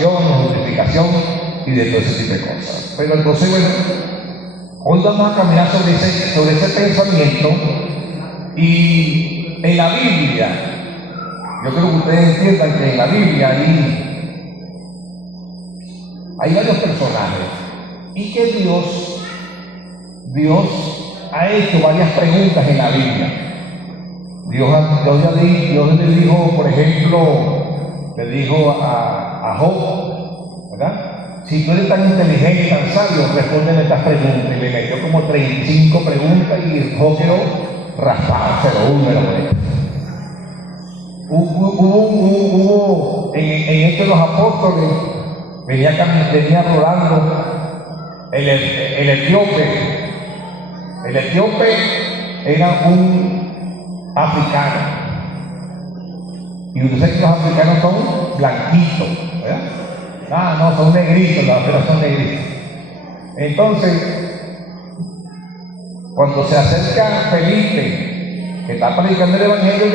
salvación, de justificación y de todo ese tipo de cosas. Pero entonces, bueno, hoy vamos a caminar sobre ese pensamiento. Y en la Biblia, yo creo que ustedes entiendan que en la Biblia hay varios personajes y que Dios ha hecho varias preguntas en la Biblia. Dios le dijo, por ejemplo, le dijo a Job, ¿verdad? Si tú eres tan inteligente, tan sabio, responde estas preguntas. Y le metió como 35 preguntas y Job quedó raspado, 0-1 hubo en Hechos de los Apóstoles, venía rodando el etíope. El etíope era un africano. Y ustedes saben que los africanos son blanquitos, ¿verdad? No, son negritos, pero son negritos. Entonces, cuando se acerca Felipe, que está predicando el evangelio,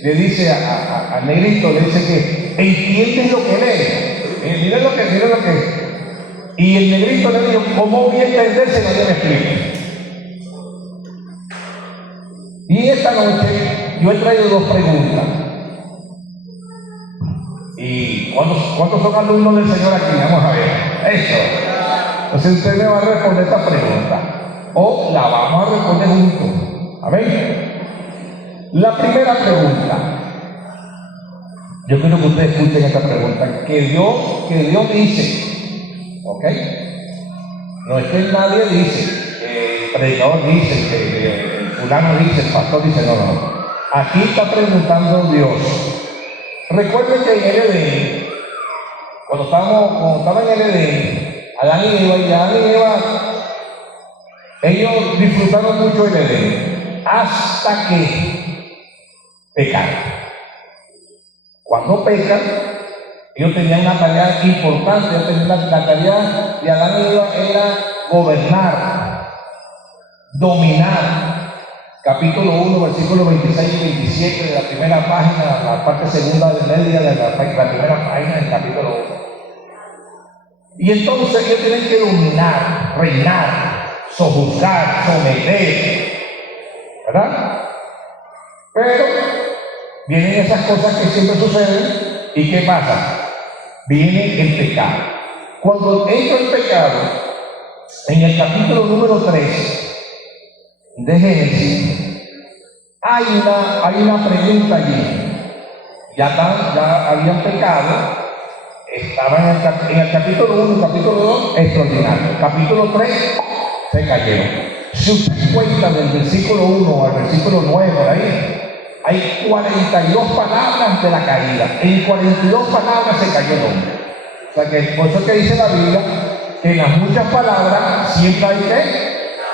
le dice al negrito, le dice que entiendes lo que lee. Mira lo que. Y el negrito le dijo, ¿cómo voy a entender si nadie me explica? Y esta noche yo he traído dos preguntas. ¿Y cuántos son alumnos del Señor aquí? Vamos a ver. Eso. Entonces usted me va a responder esta pregunta. O la vamos a responder juntos. Amén. La primera pregunta. Yo quiero que ustedes escuchen esta pregunta. Que Dios dice. ¿Ok? No es que nadie dice. Que el predicador dice. Que el fulano dice. El pastor dice. No. Aquí está preguntando Dios. Recuerden que en el Edén, cuando estaba en el Edén, Adán y Eva, ellos disfrutaron mucho del Edén, hasta que pecaron. Cuando pecan, ellos tenían una tarea importante. La tarea de Adán y Eva era gobernar, dominar. Capítulo 1, versículos 26 y 27 de la primera página, la parte segunda de media de la primera página del capítulo 1. Y entonces ellos tienen que dominar, reinar, sojuzgar, someter, ¿verdad? Pero vienen esas cosas que siempre suceden. ¿Y qué pasa? Viene el pecado. Cuando entra el pecado, en el capítulo número 3 de Génesis, hay una pregunta allí. Ya habían pecado, estaban en el capítulo 1 y capítulo 2, extraordinario. Capítulo 3, se cayeron. Si usted cuenta del versículo 1 al versículo 9, por ahí, hay 42 palabras de la caída. En 42 palabras se cayó el hombre. O sea que por eso que dice la Biblia, que en las muchas palabras siempre hay que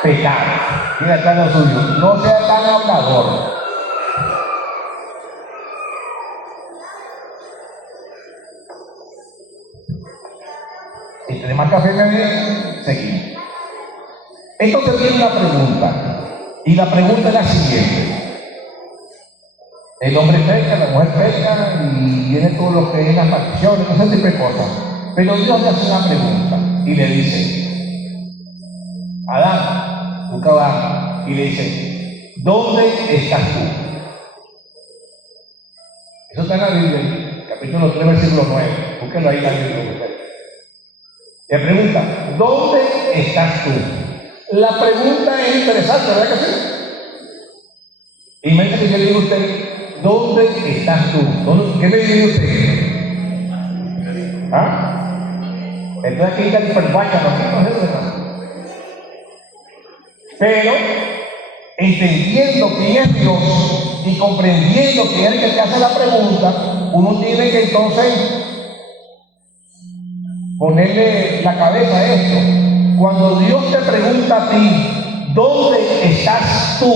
pecar. Mira acá lo suyo, no sea tan hablador. Si tiene más café, seguimos. Entonces viene una pregunta, y la pregunta es la siguiente. El hombre peca, la mujer peca, y viene todo lo que es las maldiciones, ese tipo de cosas. Pero Dios le hace una pregunta, y le dice, Adán, busca a Adán, y le dice, ¿dónde estás tú? Eso está en la Biblia, capítulo 3, versículo 9. Búsquenlo ahí en la Biblia. Le pregunta, ¿dónde estás tú? La pregunta es interesante, ¿verdad que sí? Imagínate que yo le digo a usted, ¿dónde estás tú? ¿Qué me dice usted? Entonces aquí está el perbacha, ¿no? Pero, entendiendo quién es Dios y comprendiendo quién es el que te hace la pregunta, uno tiene que entonces ponerle la cabeza a esto. Cuando Dios te pregunta a ti, ¿dónde estás tú?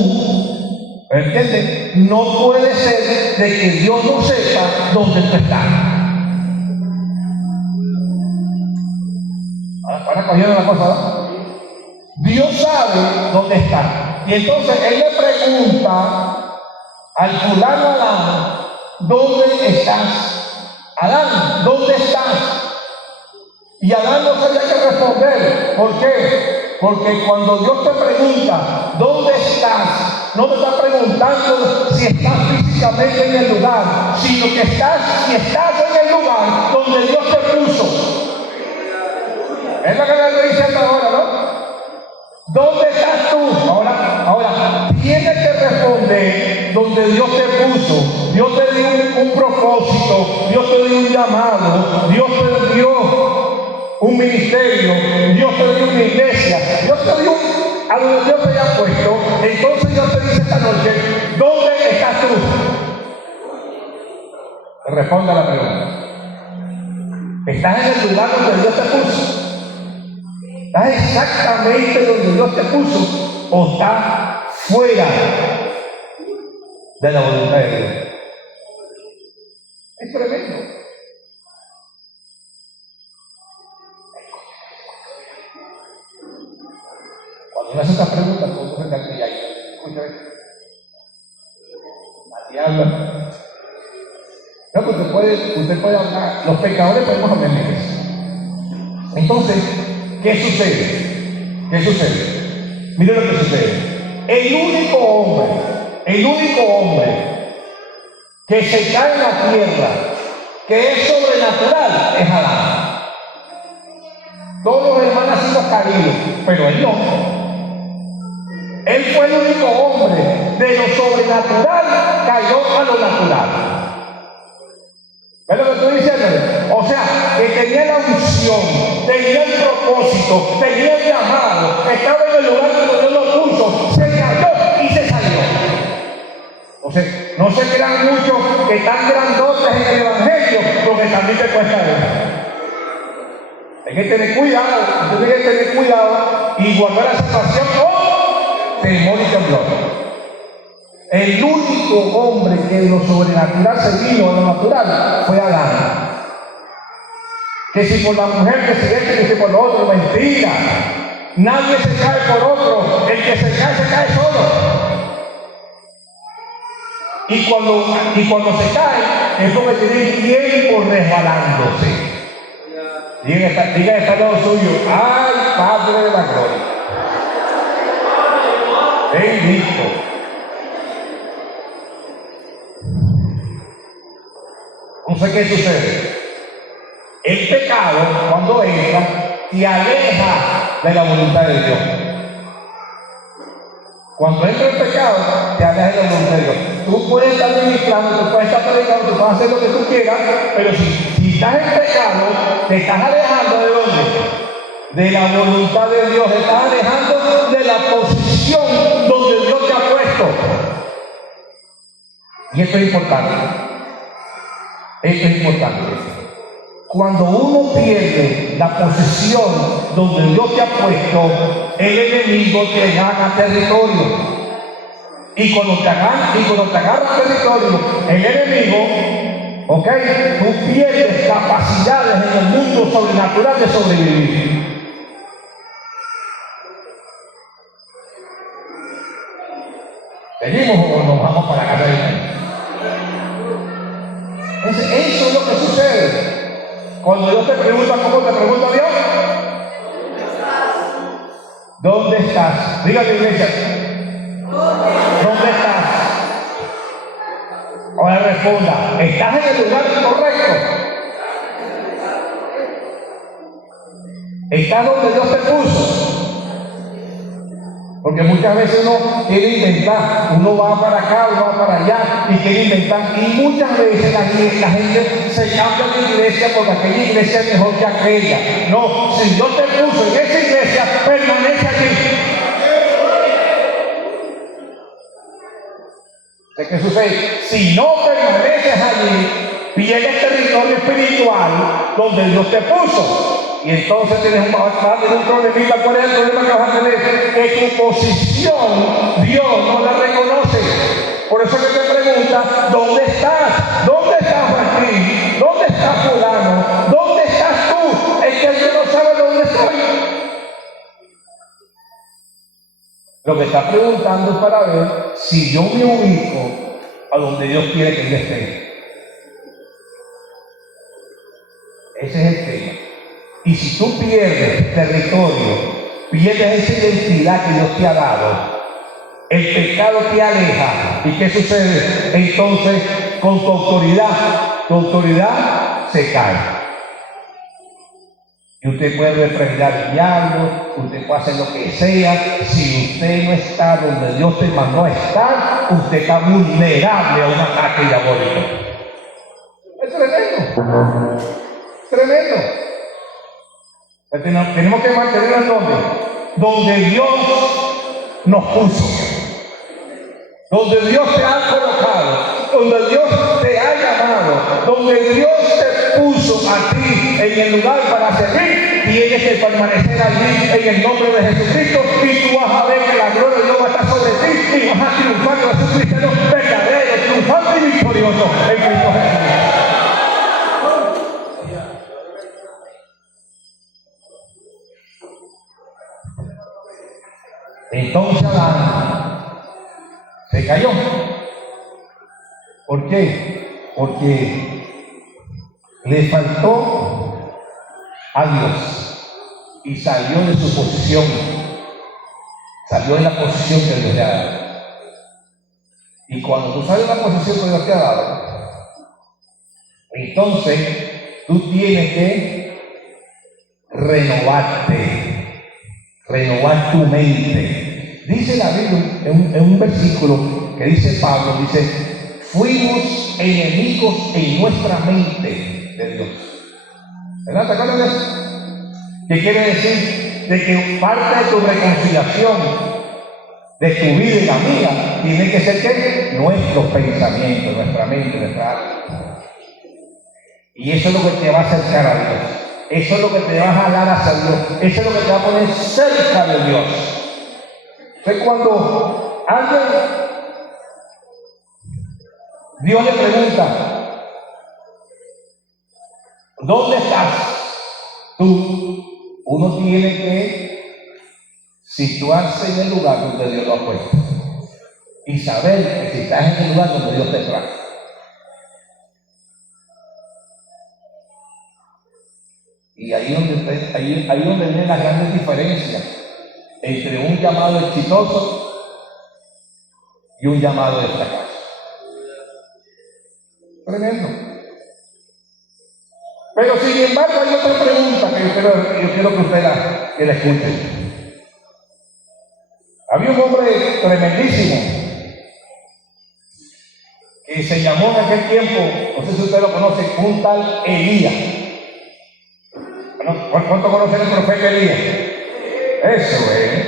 ¿Entiendes? No puede ser de que Dios no sepa dónde tú estás. Ahora cogiendo la cosa, ¿no? Dios sabe dónde está. Y entonces Él le pregunta al fulano al lado, ¿dónde estás? Adán, ¿dónde estás? Y Adán no sabía qué responder. ¿Por qué? Porque cuando Dios te pregunta, ¿dónde estás? No te está preguntando si estás físicamente en el lugar, sino que si estás en el lugar donde Dios te puso. Es lo que le estoy diciendo ahora, ¿no? ¿Dónde estás tú? Ahora, tienes que responder donde Dios te puso. Dios te dio un propósito, Dios te dio un llamado, Dios te dio un ministerio, Dios te dio una iglesia, Dios te dio a donde Dios te haya puesto. Entonces Dios te dice esta noche, ¿dónde estás tú? Responda la pregunta. ¿Estás en el lugar donde Dios te puso? ¿Estás exactamente donde Dios te puso? ¿O estás fuera de la voluntad de Dios? Es tremendo. Cuando uno hace esta pregunta, todo se queda aquí. Escucha esto. Habla. No, que usted puede hablar. Los pecadores podemos hablar de eso. Entonces, ¿qué sucede? ¿Qué sucede? Mire lo que sucede. El único hombre que se cae en la tierra, que es sobrenatural, es Adán. Todos los demás han sido caídos, pero él no. Él fue el único hombre de lo sobrenatural cayó a lo natural. ¿Ves lo que estoy diciendo? O sea, que tenía la unción, tenía el propósito, tenía el llamado, estaba en el lugar donde Dios lo puso, se cayó y se salió. O sea, no se crean muchos que están grandotes en el Evangelio, porque también te cuesta ver. Hay que tener cuidado, usted tiene que tener cuidado y guardar la salvación con temor y temblor. El único hombre que de lo sobrenatural se vino a lo natural fue Adán. Que si por la mujer, que si este, que si por lo otro, mentira. Nadie se cae por otro, el que se cae solo. Y cuando se cae, es porque tiene tiempo resbalándose. Diga esta lado suyo, ¡ay, Padre de la gloria! Bendito. No sé qué sucede. El pecado, cuando entra, te aleja de la voluntad de Dios. Cuando entra el pecado, te aleja de la voluntad de Dios. Tú puedes estar ministrando, tú puedes estar predicando, tú puedes hacer lo que tú quieras, pero si estás en pecado, te estás alejando de dónde? De la voluntad de Dios, te estás alejando de la posición donde Dios te ha puesto. Y esto es importante. Esto es importante. Cuando uno pierde la posición donde Dios te ha puesto, el enemigo te gana territorio. Y cuando te agarra territorio, el enemigo, ¿ok? Tú pierdes capacidades en el mundo sobrenatural de sobrevivir. ¿Venimos o nos vamos para la casa de Dios? Entonces, eso es lo que sucede. Cuando Dios te pregunta, ¿cómo te pregunta Dios? ¿Dónde estás? Dígale, iglesia. ¿Dónde estás? Ahora responda, ¿estás en el lugar correcto? ¿Estás donde Dios te puso? Porque muchas veces uno quiere inventar, uno va para acá, uno va para allá y quiere inventar. Y muchas veces la gente se cambia de iglesia porque aquella iglesia es mejor que aquella. No, si Dios te puso en esa iglesia, permanece allí. ¿Qué sucede? Si no permaneces allí, pierdes territorio espiritual donde Dios te puso. Y entonces tienes un problemita. ¿Cuál es el problema que vas a tener? Que tu posición Dios no la reconoce. Por eso que te pregunta, ¿dónde estás? ¿Dónde estás Martín? ¿Dónde estás fulano? ¿Dónde estás tú? Es que Dios no sabe dónde estoy. Lo que está preguntando es para ver si yo me ubico a donde Dios quiere que yo esté. Ese es el tema. Y si tú pierdes territorio, pierdes esa identidad que Dios te ha dado, el pecado te aleja. ¿Y qué sucede? Entonces, con tu autoridad se cae. Y usted puede reprender al diablo, usted puede hacer lo que sea. Si usted no está donde Dios te mandó a estar, usted está vulnerable a un ataque diabólico. Es tremendo. Tremendo. Tenemos que mantener el nombre donde Dios nos puso, donde Dios te ha colocado, donde Dios te ha llamado, donde Dios te puso a ti en el lugar para servir. Tienes que permanecer allí en el nombre de Jesucristo, y tú vas a ver que la gloria de Dios va a estar sobre ti y vas a triunfar con esos cristianos verdaderos, triunfantes y victoriosos en Cristo Jesús. Entonces Adán se cayó. ¿Por qué? Porque le faltó a Dios y salió de su posición, salió de la posición que Dios le ha dado. Y cuando tú sales de la posición que Dios te ha dado, entonces tú tienes que renovarte, renovar tu mente. Dice la Biblia en un versículo que dice Pablo, dice: fuimos enemigos en nuestra mente de Dios. ¿Verdad? ¿Te acuerdas de eso? ¿Qué quiere decir? De que parte de tu reconciliación, de tu vida y la mía, tiene que ser que nuestros pensamientos, nuestra mente, nuestra alma. Y eso es lo que te va a acercar a Dios. Eso es lo que te va a jalar hacia Dios. Eso es lo que te va a poner cerca de Dios. Entonces, cuando alguien, Dios le pregunta: ¿dónde estás tú? Uno tiene que situarse en el lugar donde Dios lo ha puesto y saber que si estás en el lugar donde Dios te trae. Y ahí donde vienen las grandes diferencias entre un llamado exitoso y un llamado de fracaso. Tremendo. Pero sin embargo hay otra pregunta que yo quiero que usted la escuche. Había un hombre tremendísimo que se llamó en aquel tiempo, no sé si usted lo conoce, un tal Elías. ¿Cuánto conocen el profeta Elías? Eso es.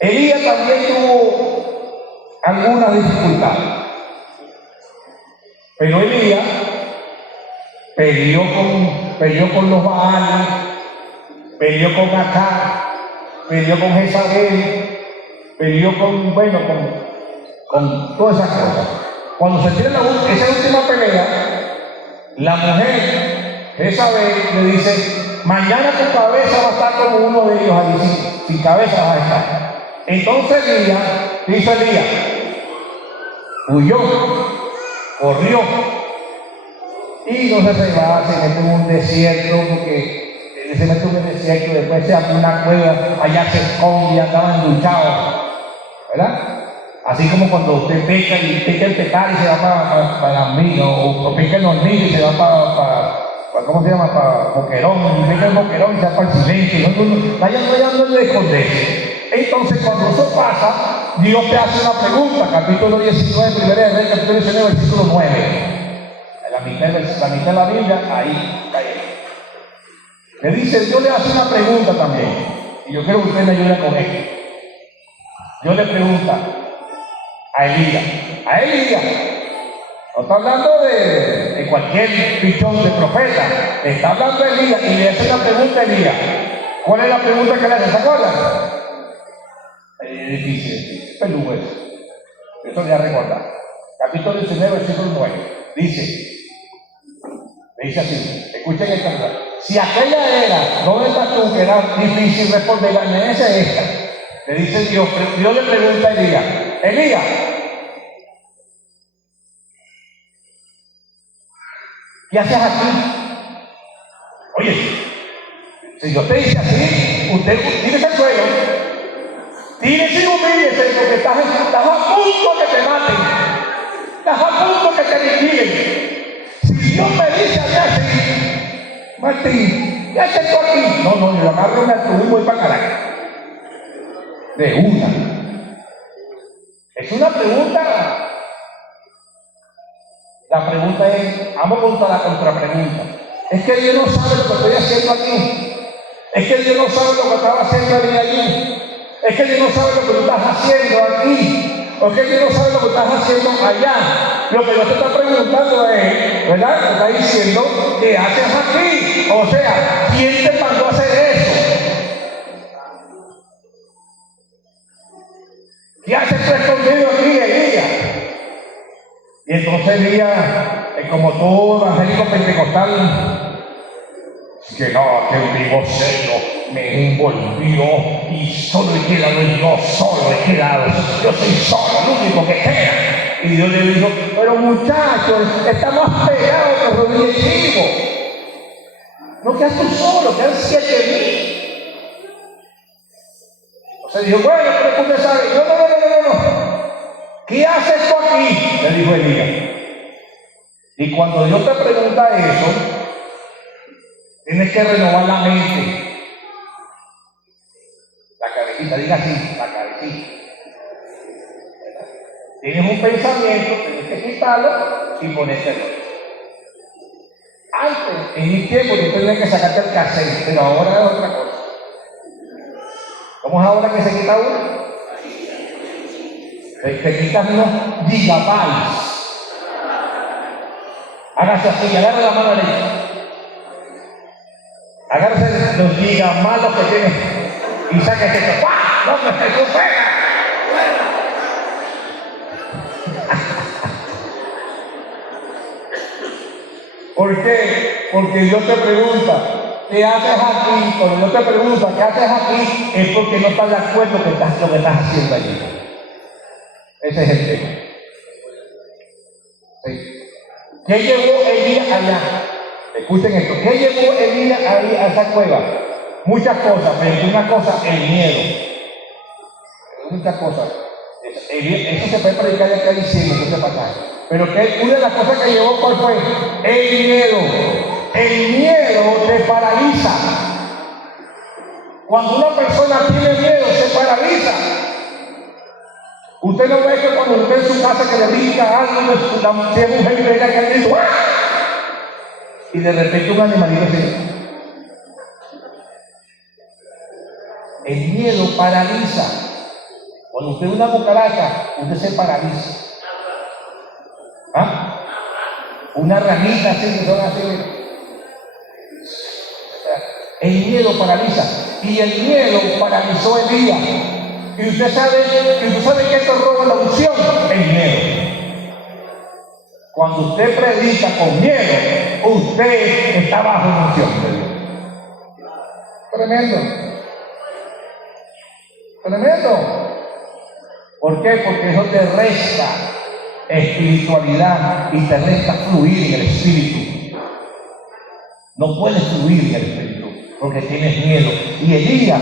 Elías también tuvo algunas dificultades, pero Elías peleó con los Baales, peleó con Acab, peleó con Jezabel, peleó con todas esas cosas. Cuando se tiene esa última pelea, la mujer Jezabel le dice: mañana tu cabeza va a estar como uno de ellos allí, sin cabeza va a estar. Entonces Elías huyó, corrió, y no se va, se mete en un desierto, porque se mete en un desierto, después se abre una cueva, allá se esconde, andaban luchados, ¿verdad? Así como cuando usted peca el pecado y se va para mí, o peca el hornillo y se va para ¿cómo se llama? Para Boquerón, y peca el Boquerón y se va para el silencio, no hay donde esconderse. Entonces, cuando eso pasa, Dios te hace una pregunta, capítulo 19, 1 de Reyes, capítulo 19, versículo 9. La mitad de la Biblia, ahí. Le dice, Dios le hace una pregunta también, y yo quiero que usted me ayude con esto. Dios le pregunta a Elías, no está hablando de cualquier pichón de profeta, está hablando de Elías, y le hace una pregunta a Elías. ¿Cuál es la pregunta que le hace? ¿Se acuerdan? Es difícil, peludo eso. Eso ya recordar. Capítulo 19, versículo 9. Dice así, escuchen esta verdad. Si aquella era, ¿dónde estás tú? Que era difícil responderla, en esa es esta. Le dice Dios le pregunta a Elías, ¿qué haces aquí? Oye, si yo te dice así, usted tírese al suelo, tírese y humíllese, porque estás a punto que te maten, estás a punto que te liquiden. Si Dios me dice a mí así, Martín, ¿qué haces tú aquí? No, yo agarro una tuba y voy para Caracas. De una. Es una pregunta. La pregunta es, vamos contra la contrapregunta. Es que Dios no sabe lo que estoy haciendo aquí. Es que Dios no sabe lo que estaba haciendo allí. Es que Dios no sabe lo que tú estás haciendo aquí. O es que Dios no sabe lo que estás haciendo allá. Lo que Dios te está preguntando es, ¿verdad? Te está diciendo, ¿qué haces aquí? O sea, ¿quién te mandó a hacer eso? ¿Qué haces tú escondido aquí, Elías? Y entonces Elías, como todo evangélico pentecostal, que no, que un vivo celo me envolvió y solo he quedado yo, solo he quedado, yo soy solo, el único que queda. Y Dios le dijo, pero muchachos, estamos pegados con rodillas y vivo. No quedas tú solo, quedan 7,000. O sea, dijo, bueno, pero usted sabe, no. ¿Qué haces tú aquí? Le dijo Elías. Y cuando Dios te pregunta eso, tienes que renovar la mente. La cabecita, diga así, la cabecita. Tienes un pensamiento, tienes que quitarlo y ponértelo. Antes, en mi tiempo, yo tenía que sacarte el cassette, pero ahora es otra cosa. ¿Cómo es ahora que se quita uno? Te quitas unos gigabytes. Hágase así, agarre la mano derecha. Agárrese los gigamalos que tiene y sáquese esto. ¡Pah! ¿Dónde se supera? ¿Por qué? Porque Dios te pregunta, ¿qué haces aquí? Cuando Dios te pregunta, ¿qué haces aquí? Es porque no estás de acuerdo con lo que estás haciendo allí. Ese es el tema. ¿Sí? ¿Qué llevó Elías allá? Escuchen esto. ¿Qué llevó Elías ahí a esa cueva? Muchas cosas, pero una cosa, el miedo. Muchas cosas. Eso se puede predicar de acá diciendo, no se pasa. Pero que una de las cosas que llevó, ¿cuál fue? El miedo. El miedo te paraliza. Cuando una persona tiene miedo, se paraliza. Usted no ve que cuando usted en su casa que le brinca algo, la mujer y le da que dice, ¡ah! Y de repente un animalito se... El miedo paraliza. Cuando usted ve una cucaracha, usted se paraliza. ¿Ah? Una ranita así, que son así. El miedo paraliza. Y el miedo paralizó a Elías. Y usted sabe que esto roba la unción, el miedo. Cuando usted predica con miedo, usted está bajo la unción de Dios. Tremendo. Tremendo. ¿Por qué? Porque eso te resta espiritualidad y te resta fluir en el espíritu. No puedes fluir en el espíritu porque tienes miedo. Y Elías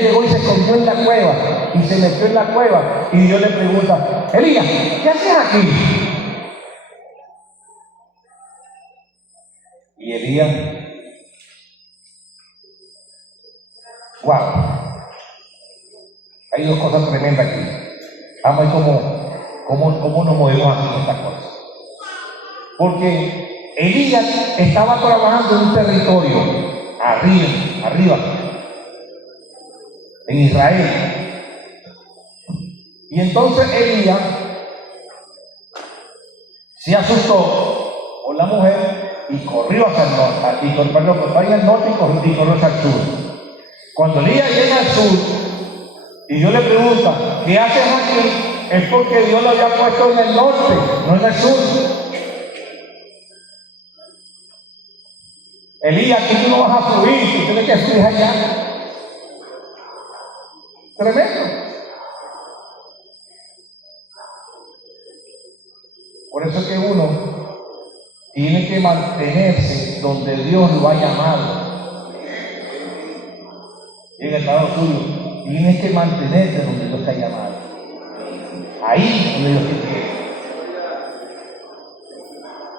llegó y se escondió en la cueva y se metió en la cueva y Dios le pregunta, Elías, ¿qué haces aquí? Y Elías, wow, hay dos cosas tremendas aquí. Vamos a ver cómo nos movemos aquí en estas cosas. Porque Elías estaba trabajando en un territorio arriba, en Israel. Y entonces Elías se asustó con la mujer y corrió hacia el norte, y corrió hacia el sur. Cuando Elías llega al sur y Dios le pregunta, ¿qué haces aquí? Es porque Dios lo había puesto en el norte, no en el sur. Elías, aquí tú no vas a fluir, tú tienes que fluir allá. Tremendo. Por eso es que uno tiene que mantenerse donde Dios lo ha llamado. Y en el trabajo tuyo, tienes que mantenerte donde Dios te ha llamado. Ahí donde Dios te quiere.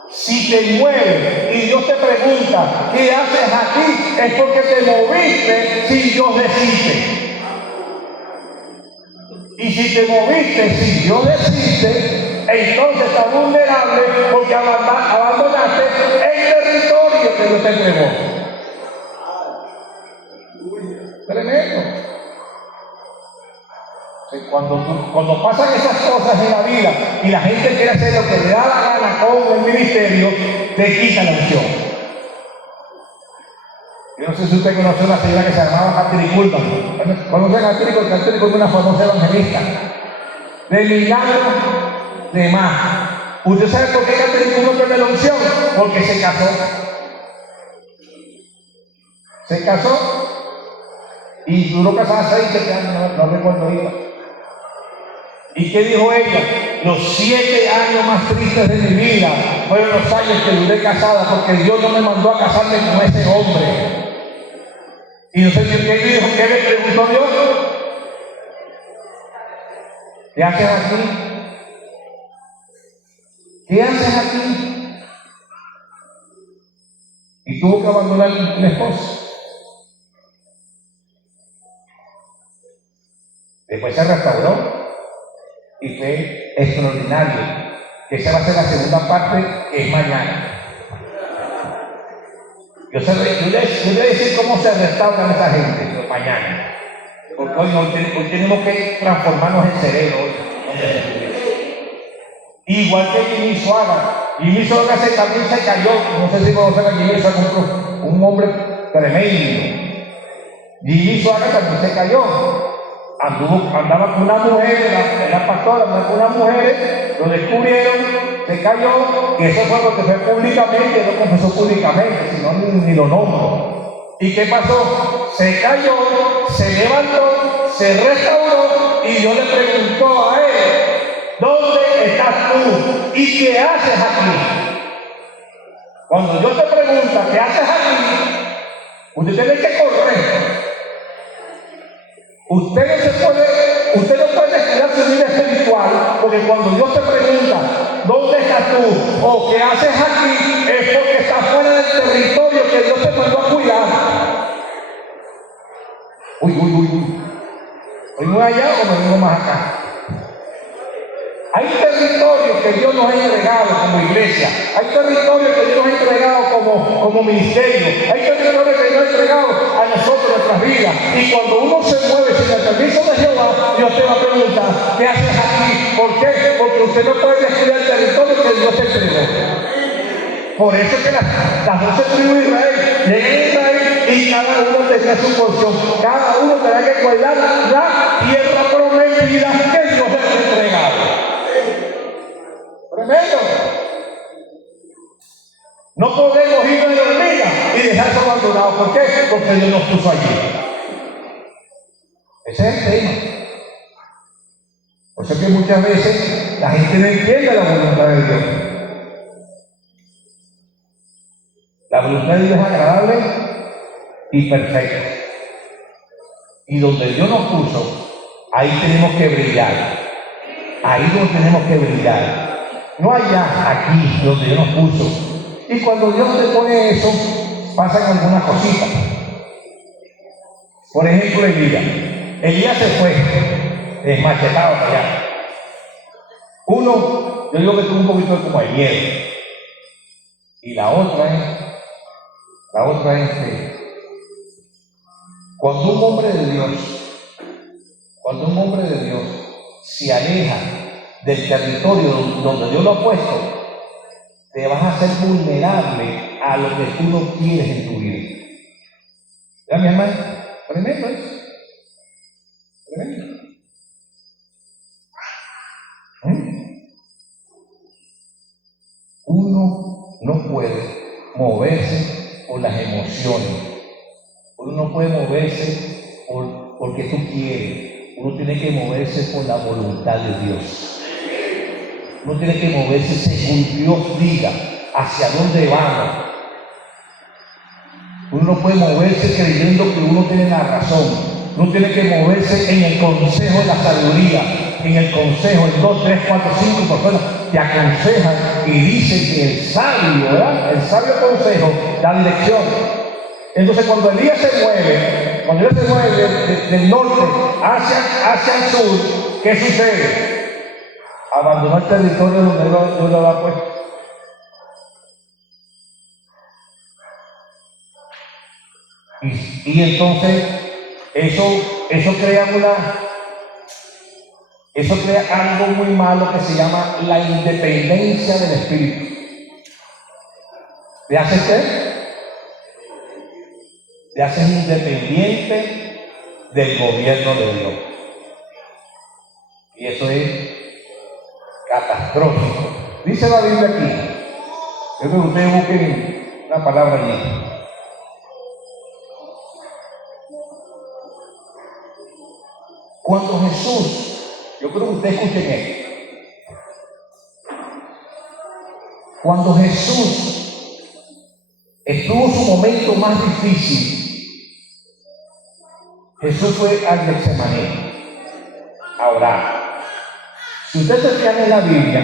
Si te mueves y Dios te pregunta, ¿qué haces aquí? Es porque te moviste sin Dios decirte. Y si te moviste sin Dios decirte, entonces estás vulnerable porque abandonaste el territorio que Dios te entregó. Tremendo. Cuando pasan esas cosas en la vida y la gente quiere hacer lo que le da la gana con el ministerio, te quita la unción. Yo no sé si usted conoce una señora que se llamaba Catherine Kuhlman. ¿Conocen a Catherine Kuhlman? Catherine Kuhlman es una famosa evangelista. De milagro de más. ¿Usted sabe por qué Catherine Kuhlman perdió la unción? Porque se casó. Se casó y duró casada 6, 7 años, no recuerdo bien. ¿Y qué dijo ella? Los 7 años más tristes de mi vida fueron los años que duré casada porque Dios no me mandó a casarme con ese hombre. Y no sé qué dijo, ¿qué le preguntó a Dios? ¿Qué haces aquí? ¿Qué haces aquí? Y tuvo que abandonar el esposo. Después se restauró y fue extraordinario. Esa va a ser la segunda parte, que es mañana. Yo voy a decir cómo se restauran esa gente mañana. Porque hoy tenemos que transformarnos en cerebro. Igual que Jimmy Swaggart. Jimmy Swaggart también se cayó. No sé si conocen a Jimmy Swaggart, un hombre tremendo. Jimmy Swaggart también se cayó. Andaba con una mujer, era pastora, andaba con una mujer, lo descubrieron, se cayó, y eso fue porque fue públicamente, no confesó públicamente, sino ni lo nombro. ¿Y qué pasó? Se cayó, se levantó, se restauró, y Dios le preguntó a él, ¿dónde estás tú? ¿Y qué haces aquí? Cuando Dios te pregunta, ¿qué haces aquí? Usted tiene que correr. Usted no puede descuidar su vida espiritual, porque cuando Dios te pregunta, ¿dónde estás tú? O ¿qué haces aquí? Es porque estás fuera del territorio que Dios te mandó a cuidar. Uy. ¿Hoy muy allá o me vengo más acá? Hay territorios que Dios nos ha entregado como iglesia. Hay territorios que Dios nos ha entregado como ministerio. Hay territorios que Dios ha entregado a nosotros en nuestras vidas. Y cuando uno se mueve sin el permiso de Jehová, Dios te va a preguntar, ¿qué haces aquí? ¿Por qué? Porque usted no puede descuidar el territorio que Dios te entregó. Por eso es que las 12 tribus de Israel llegan a Israel y cada uno tendrá su porción. Cada uno tendrá que cuidar la tierra prometida que Dios les ha entregado. Tremendo. No podemos ir de hormiga y dejarse abandonado. ¿Por qué? Porque Dios nos puso allí. Ese es el tema. Por eso es que muchas veces la gente no entiende la voluntad de Dios. La voluntad de Dios es agradable y perfecta. Y donde Dios nos puso, ahí tenemos que brillar. Ahí donde tenemos que brillar. No allá, aquí, donde Dios nos puso. Y cuando Dios te pone eso, pasan algunas cositas. Por ejemplo, Elías se fue desmachetado para allá. Uno, yo digo que tuvo un poquito como de miedo. Y la otra es que cuando un hombre de Dios se aleja del territorio donde Dios lo ha puesto, te vas a hacer vulnerable a lo que tú no quieres en tu vida. ¿Ya, mi hermano? Tremendo eso. Tremendo. Uno no puede moverse por las emociones. Uno no puede moverse porque tú quieres. Uno tiene que moverse por la voluntad de Dios. Uno tiene que moverse según Dios diga hacia dónde vamos. Uno no puede moverse creyendo que uno tiene la razón. Uno tiene que moverse en el consejo de la sabiduría, en el consejo, en 2, 3, 4, 5 personas te aconsejan y dicen que el sabio, ¿verdad? El sabio consejo da dirección. Entonces cuando Elías se mueve del norte hacia el sur, ¿qué sucede? Abandonó el territorio donde Dios lo había puesto. Y entonces eso crea algo muy malo que se llama la independencia del espíritu. ¿Le hace qué? Le hace independiente del gobierno de Dios. Y eso es catastrófico. Dice la Biblia aquí. Yo creo que ustedes busquen una palabra allí. Cuando Jesús, yo creo que ustedes escuchen esto. Cuando Jesús estuvo en su momento más difícil, Jesús fue al Getsemaní a orar. Si ustedes se fijan en la Biblia,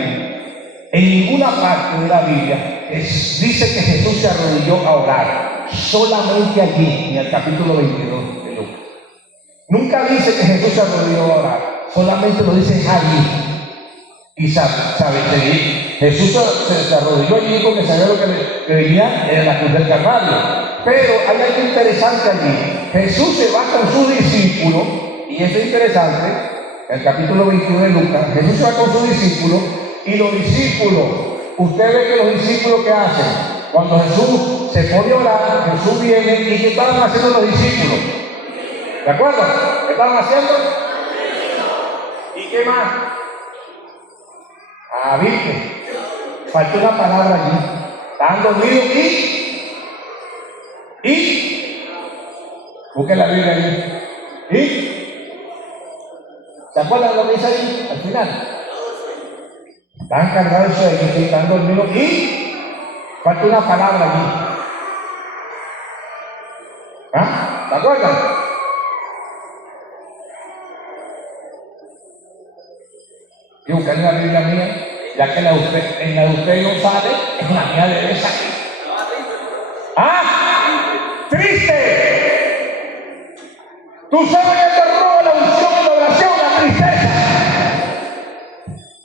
en ninguna parte de la Biblia dice que Jesús se arrodilló a orar, solamente allí, en el capítulo 22 de Lucas. Nunca dice que Jesús se arrodilló a orar, solamente lo dice allí. Y sabe, Jesús se arrodilló allí porque sabía lo que le venía en la cruz del Calvario. Pero hay algo interesante allí. Jesús se va con sus discípulos, y esto es interesante, en el capítulo 21 de Lucas, Jesús se va con sus discípulos, y los discípulos, usted ve que los discípulos ¿qué hacen? Cuando Jesús se pone a orar, Jesús viene, y ¿qué estaban haciendo los discípulos? ¿De acuerdo? ¿Qué estaban haciendo? ¿Y qué más? Ah, viste. Falta una palabra allí. Estaban dormidos y busquen la Biblia ahí. ¿Y? ¿Se acuerdan de lo que dice ahí? Al final. Están cargados de sueño, y están dormidos y falta una palabra allí. ¿Ah? ¿Se acuerdan? Yo busqué en la Biblia mía, ya que en la de usted no sale, en la mía debe salir. ¡Ah! ¡Triste! Tú sabes que te roba la unción, la oración, la tristeza.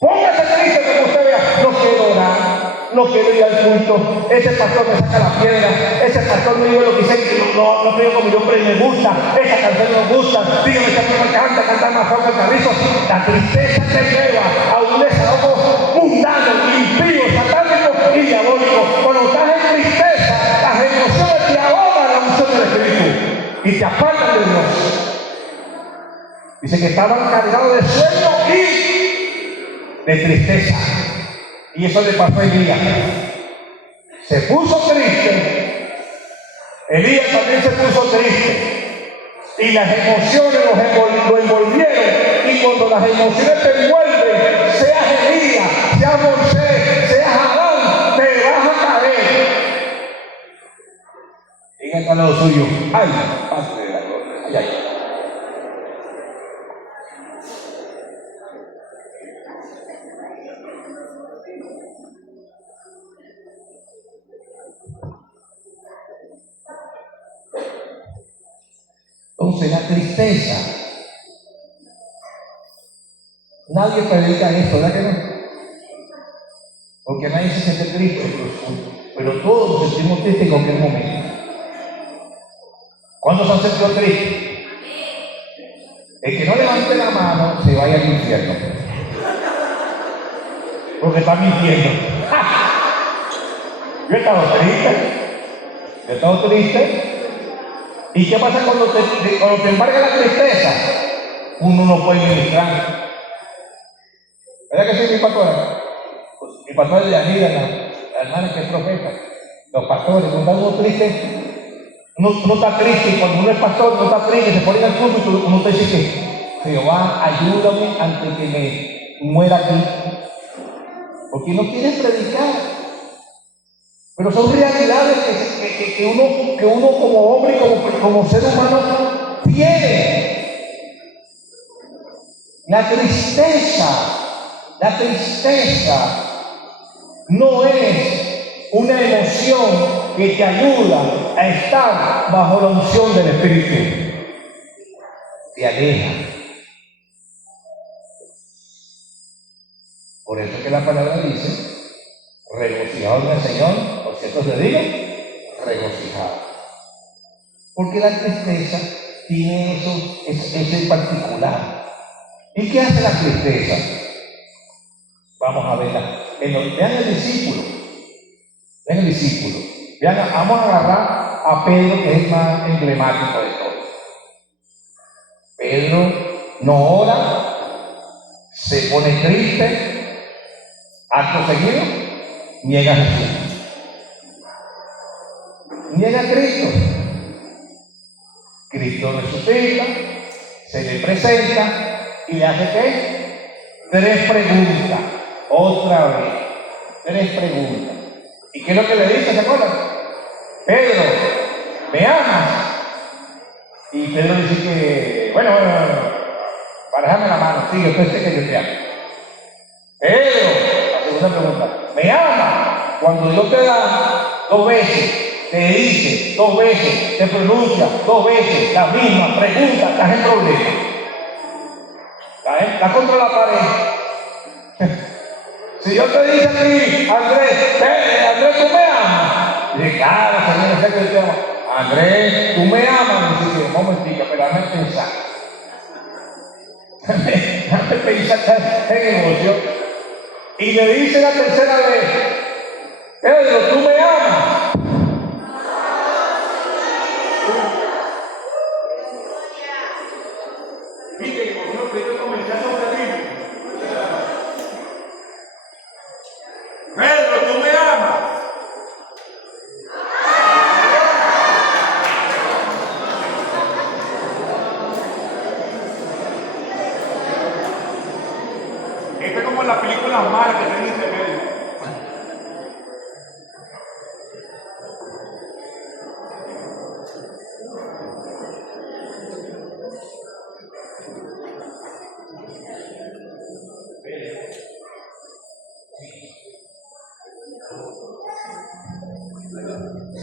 Póngase triste como usted vea. No quiero orar, no quiero ir al culto. Ese pastor me saca la piedra. Ese pastor me dijo lo que dice, no creo como yo, pero me gusta. Esa canción me gusta. Dígame que me canta, cantar más fuerte el carrizo. La tristeza te lleva a un desahogo mundano, impío, satánico y diabólico. Cuando estás en tristeza, las emociones te ahogan la unción del Espíritu y te apartan de Dios. Dice que estaban cargados de sueño y de tristeza. Y eso le pasó a Elías. Se puso triste. Elías también se puso triste. Y las emociones lo envolvieron. Y cuando las emociones te envuelven, seas Elías, seas Moisés, seas Adán, te vas a caer. Diga al lado suyo. Ay, Padre de la gloria. Ay, ay. Entonces la tristeza, nadie predica esto, ¿verdad que no? Porque nadie se siente triste, pero todos nos sentimos tristes en cualquier momento. ¿Cuándo se han sentido tristes? El que no levante la mano se vaya al infierno, porque está mintiendo. Yo he estado triste. ¿Y qué pasa cuando te embarga la tristeza? Uno no puede ministrar. ¿Verdad que sí, mi pastora? Pues, mi pastora es de Anida, la hermana que es profeta. Los pastores, cuando uno triste, uno está triste, y cuando uno es pastor, uno está triste, se pone al culto y uno te dice que Jehová, ayúdame antes que me muera aquí. Porque no quieres predicar. Pero son realidades que uno como hombre y como ser humano tiene. La tristeza no es una emoción que te ayuda a estar bajo la unción del Espíritu. Te aleja. Por eso que la palabra dice, regocijados en el Señor, por cierto te digo, regocijados. Porque la tristeza tiene eso en particular. ¿Y qué hace la tristeza? Vamos a verla. Vean el discípulo. Vamos a agarrar a Pedro, que es el más emblemático de todos. Pedro no ora, se pone triste, acto seguido, niega a Jesús. Niega a Cristo. Cristo resucita, se le presenta y le hace ¿qué? 3 preguntas. Otra vez. 3 preguntas. ¿Y qué es lo que le dice? ¿Se acuerdan? Pedro, ¿me amas? Y Pedro dice que, bueno, parejame la mano, sí, yo pensé que yo te amo. Pedro, la segunda pregunta, ¿me amas? Cuando Dios te da 2 veces, te dice 2 veces, te pronuncia 2 veces la misma pregunta, estás en problema. Estás contra la pared. Si yo te dice a ti, Andrés, ¿tú me amas? Dice, claro, Señor, sé que yo te amo. Andrés, ¿tú me amas? Dice, un momentito, pero dame pensar. Dame pensar en emoción. Y le dice la tercera vez, Pedro, ¿tú me amas? Viste, emoción, que yo comencé a sonreír. Pedro, ¿tú me amas? Esto es como en las películas malas que te dice Pedro.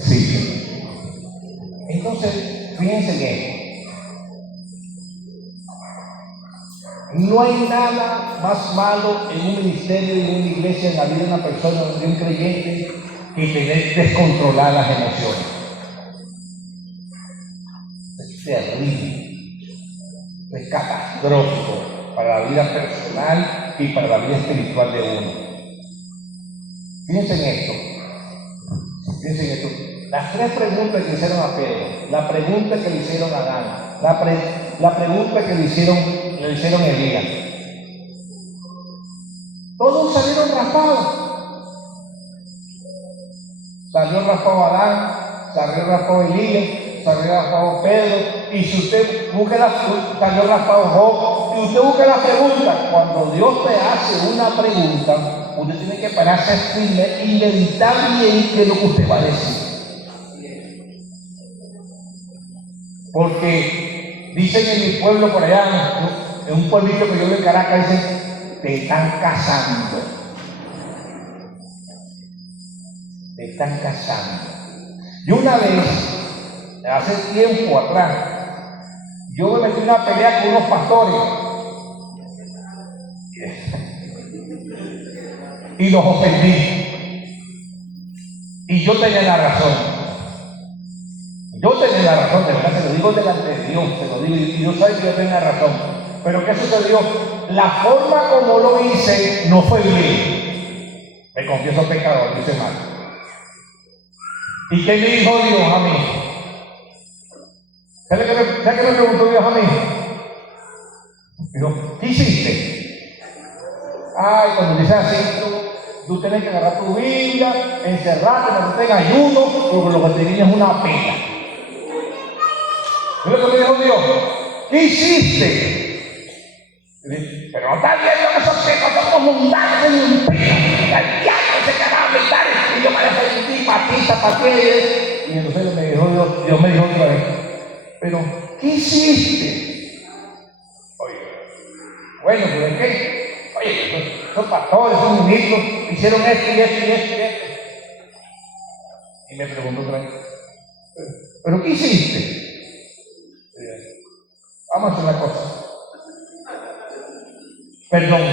Sí. Entonces, fíjense que no hay nada más malo en un ministerio, en una iglesia, en la vida de una persona, de un creyente, que tener descontroladas las emociones. Es terrible, es catastrófico para la vida personal y para la vida espiritual de uno. Fíjense en esto. Las 3 preguntas que le hicieron a Pedro, la pregunta que le hicieron a Adán, la pregunta que le hicieron a Elías. Todos salieron raspados. Salió raspado Adán, salió raspado Elías, salió raspado Pedro, y si usted salió raspado Job, y usted busca la pregunta, cuando Dios te hace una pregunta, usted tiene que pararse firme y meditar bien qué es lo que usted va a decir. Porque dicen en mi pueblo por allá, en un pueblito que yo vivo en Caracas, dicen, te están casando. Te están casando. Yo una vez, hace tiempo atrás, yo me metí en una pelea con unos pastores y los ofendí. Y yo tenía la razón. Yo tenía la razón, de verdad, te lo digo delante de Dios, te lo digo, y Dios sabe que yo tenía la razón. Pero ¿qué sucedió? La forma como lo hice no fue bien. Me confieso pecador, hice mal. ¿Y qué me dijo Dios a mí? ¿Sabes qué me preguntó Dios a mí? Dijo, ¿qué hiciste? Ay, cuando dice así, tú tienes que agarrar tu Biblia, encerrarte, meterte en ayuno, porque lo que te viene es una pena. ¿Es lo que me dijo Dios? ¿Qué hiciste? Pero no estás viendo que esos chicos somos mundanos en un pino. El diablo se quedaba a meditar y yo me defendí zapatí. Y entonces Dios me dijo otra vez, pero ¿qué hiciste? Oye, bueno, ¿pero en qué? Oye, esos pastores, esos ministros hicieron esto y esto y esto y esto. Y me preguntó otra vez, ¿pero qué hiciste? Vamos a hacer una cosa. Perdón.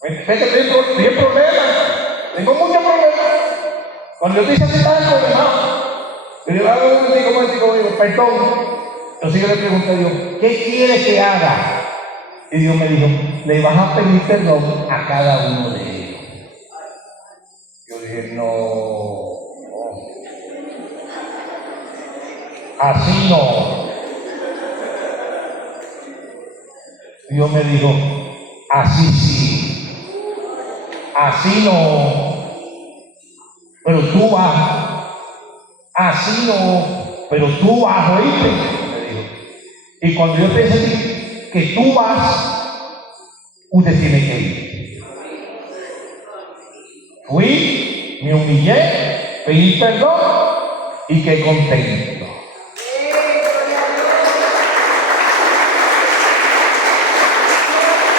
Tengo problemas. Tengo muchos problemas. Cuando yo te hice así, estás problemado. Yo digo, perdón. Entonces yo le pregunté a Dios, ¿qué quiere que haga? Y Dios me dijo, le vas a pedir perdón a cada uno de ellos. Yo dije, no. Así no. Dios me dijo, así sí. Así no. Pero tú vas. Así no. Pero tú vas, ¿oíste? Me dijo. Y cuando yo te dije que tú vas, usted tiene que ir. Fui, me humillé, pedí perdón y quedé contento.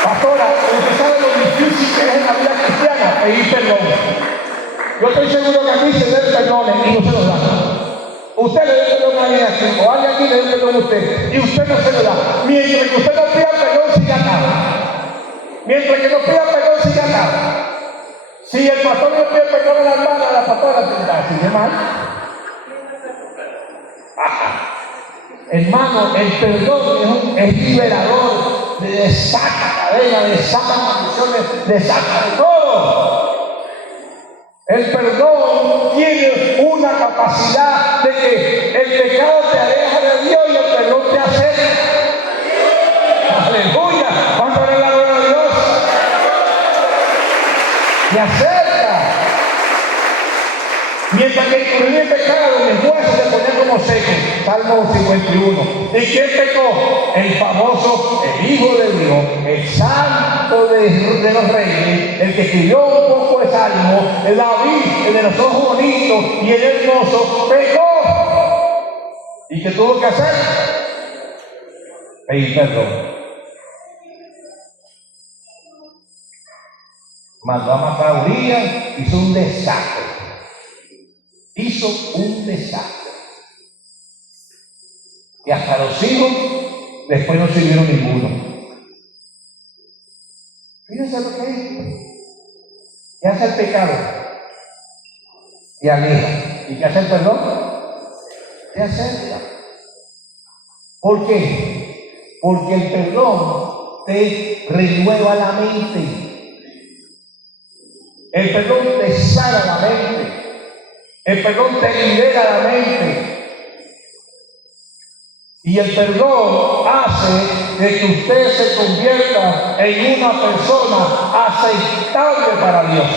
Pastora, usted sabe lo difícil que es en la vida cristiana pedir perdón. Yo estoy seguro que aquí se den perdones y no se los dan. Usted le dé perdón a alguien aquí, o alguien aquí le dé perdón a usted, y usted no se lo da. Mientras que usted no pida perdón, sigue atado. Mientras que no pida perdón, sigue atado. Si el pastor no pide perdón a la hermana, la pastora sigue mal. Hermano, el perdón es liberador, desata cadenas, desata maldiciones, desata de todo. El perdón tiene una capacidad de que el pecado te aleja de Dios y el perdón te acerca. Aleluya. ¿Cuánto le da la gloria a Dios? Te acerca. Mientras que incurrir en pecado, el hueso se ponía como seco. Salmo 51. ¿Y quién pecó? El famoso, el Hijo de Dios, el Santo de los Reyes, el que escribió un poco de Salmo, el David, el de los ojos bonitos y el hermoso, pecó. ¿Y qué tuvo que hacer? Pedir perdón. Mandó a matar a Urías, hizo un desastre. Hizo un desastre. Y hasta los hijos después no sirvieron ninguno. Fíjense lo que es. ¿Qué hace el pecado? Te aleja. ¿Y qué hace el perdón? Te acerca. ¿Por qué? Porque el perdón te renueva la mente. El perdón te sana la mente. El perdón te libera la mente. Y el perdón hace de que usted se convierta en una persona aceptable para Dios.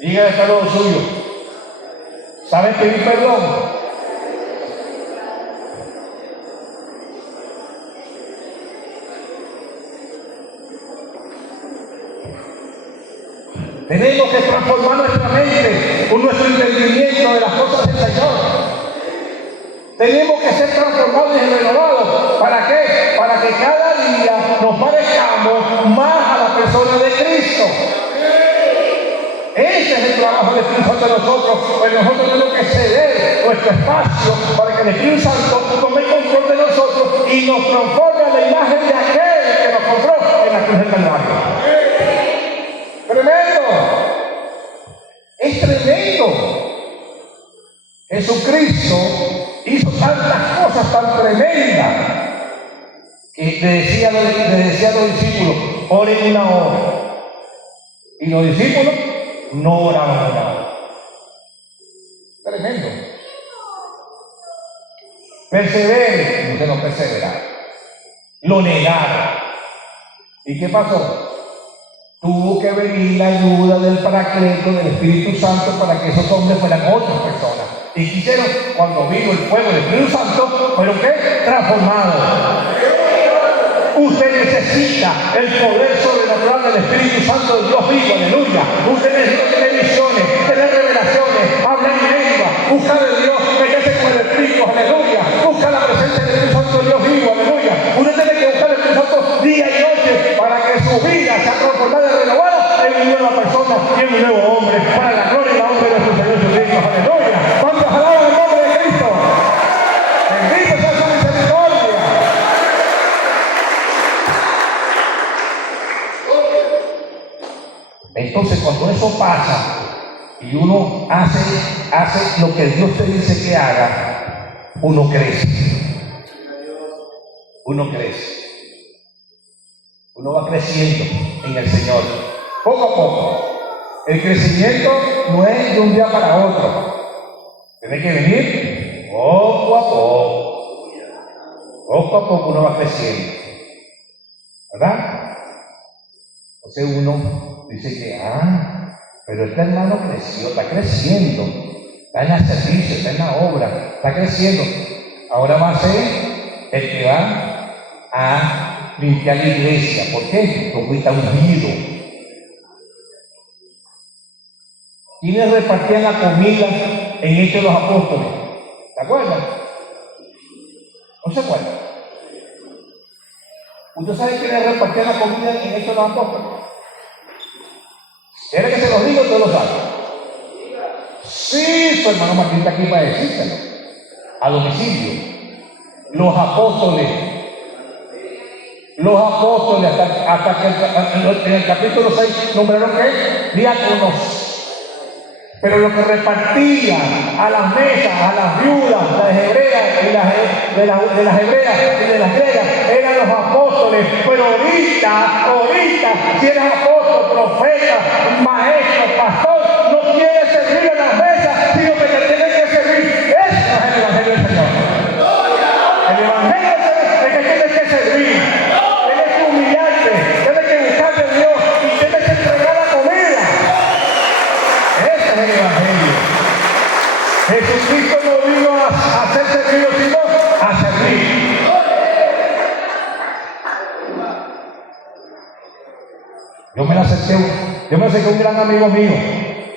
Diga el perdón suyo. ¿Saben pedir perdón? Tenemos que transformar nuestra mente con nuestro entendimiento de las cosas del Señor. Tenemos que ser transformados y renovados. ¿Para qué? Para que cada día nos parezcamos más a la persona de Cristo. Ese es el trabajo del Espíritu Santo de nosotros. Pues nosotros tenemos que ceder nuestro espacio para que el Espíritu Santo tome control de nosotros y nos transforme a la imagen de aquel que nos compró en la cruz del Calvario. ¡Tremendo! Es tremendo. Jesucristo hizo tantas cosas tan tremendas que le decía a los discípulos, oren una hora. Y los discípulos no oraban una hora. Tremendo. Perseveren, no se lo perseveraron. Lo negaron. ¿Y qué pasó? Tuvo que venir la ayuda del Paracleto, del Espíritu Santo, para que esos hombres fueran otras personas. Y quisieron, cuando vino el fuego del Espíritu Santo, fueron ¿qué? Transformados. Usted necesita el poder sobrenatural del del Espíritu Santo de Dios vivo, aleluya. Usted necesita tener visiones, tener revelaciones, hablar en lengua, buscar de Dios, meterse con el Espíritu, aleluya. Buscar la presencia del Espíritu Santo de Dios vivo, aleluya. Usted tiene que buscar el Espíritu Santo día y noche para que su vida sea transformada y renovada en una nueva persona y en un nuevo hombre, para la gloria y la honra de nuestro Señor Jesucristo, aleluya. ¿Cuántos alaban el nombre de Cristo? Bendito sea su misericordia. Entonces, cuando eso pasa y uno hace lo que Dios te dice que haga, uno crece. Uno crece. Uno va creciendo en el Señor. Poco a poco. El crecimiento no es de un día para otro. Tiene que venir poco a poco. Poco a poco uno va creciendo. ¿Verdad? Entonces uno dice que, pero este hermano creció, está creciendo, está en el servicio, está en la obra, está creciendo. Ahora va a ser el que va a limpiar la iglesia. ¿Por qué? Porque está ungido. ¿Quiénes repartían la comida en Hechos de los Apóstoles? ¿Se acuerdan? ¿No se acuerdan? ¿Usted sabe quiénes repartían la comida en Hechos de los Apóstoles? ¿Quiere que se los diga o usted lo sabe? Sí, su hermano Martín está aquí para decírselo. A domicilio. Los apóstoles, hasta que en el capítulo 6 nombraron ¿qué? Diáconos. Pero lo que repartían a las mesas, a las viudas, las hebreas y de las hebreas y de las griegas, eran los apóstoles. Pero ahorita, si eres apóstol, profeta, maestro, pastor, no quieres servir en las mesas, sino que te tienes que servir. Ese no es el evangelio del Señor. El evangelio es que tienes que servir, tienes que humillarte, tienes que buscar de Dios y tienes que entregar la comida. Ese es el evangelio. Jesucristo no vino a ser servido, sino a servir. Yo me acerqué a un gran amigo mío,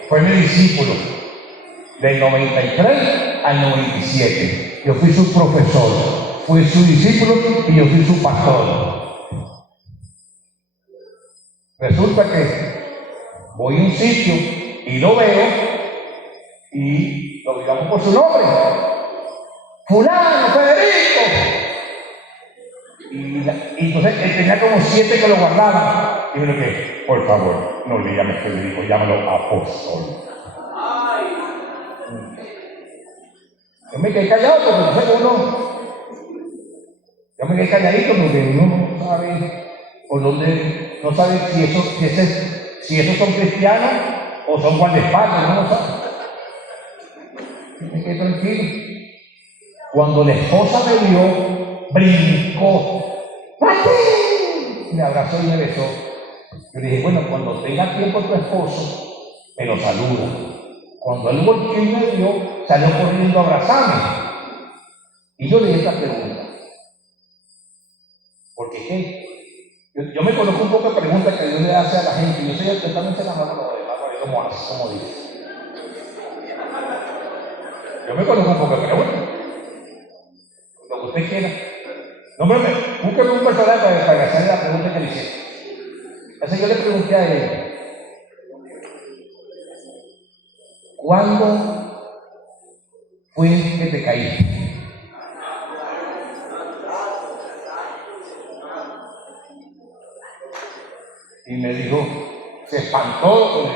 fue mi discípulo, del 93 al 97. Yo fui su profesor, fui su discípulo y yo fui su pastor. Resulta que voy a un sitio y lo veo y lo digamos por su nombre, fulano, Federico. Y entonces él tenía como 7 que lo guardaban. Y me dije, por favor, no le llames Federico, llámalo apóstol. Yo me quedé callado porque no sé uno. Yo me quedé calladito porque uno no sabe por dónde, no sabe si esos son cristianos o son guardaespaldas, no lo sabe. Me quedé tranquilo. Cuando la esposa me vio, brincó. ¡Martín! Me abrazó y me besó. Yo le dije, bueno, cuando tenga tiempo tu esposo, me lo saluda. Cuando él volvió y me vio, salió corriendo a abrazarme. Y yo le dije esta pregunta. Porque ¿qué? Yo me conozco un poco de preguntas que Dios le hace a la gente. Y yo soy el que también se la mano a los demás, para ver cómo hace, cómo dice. Yo me conozco un poco de preguntas. Lo que usted quiera. No, búsqueme un personaje para hacerle la pregunta que le hice. Así yo le pregunté a él, ¿cuándo fue que te caíste? Y me dijo, se espantó,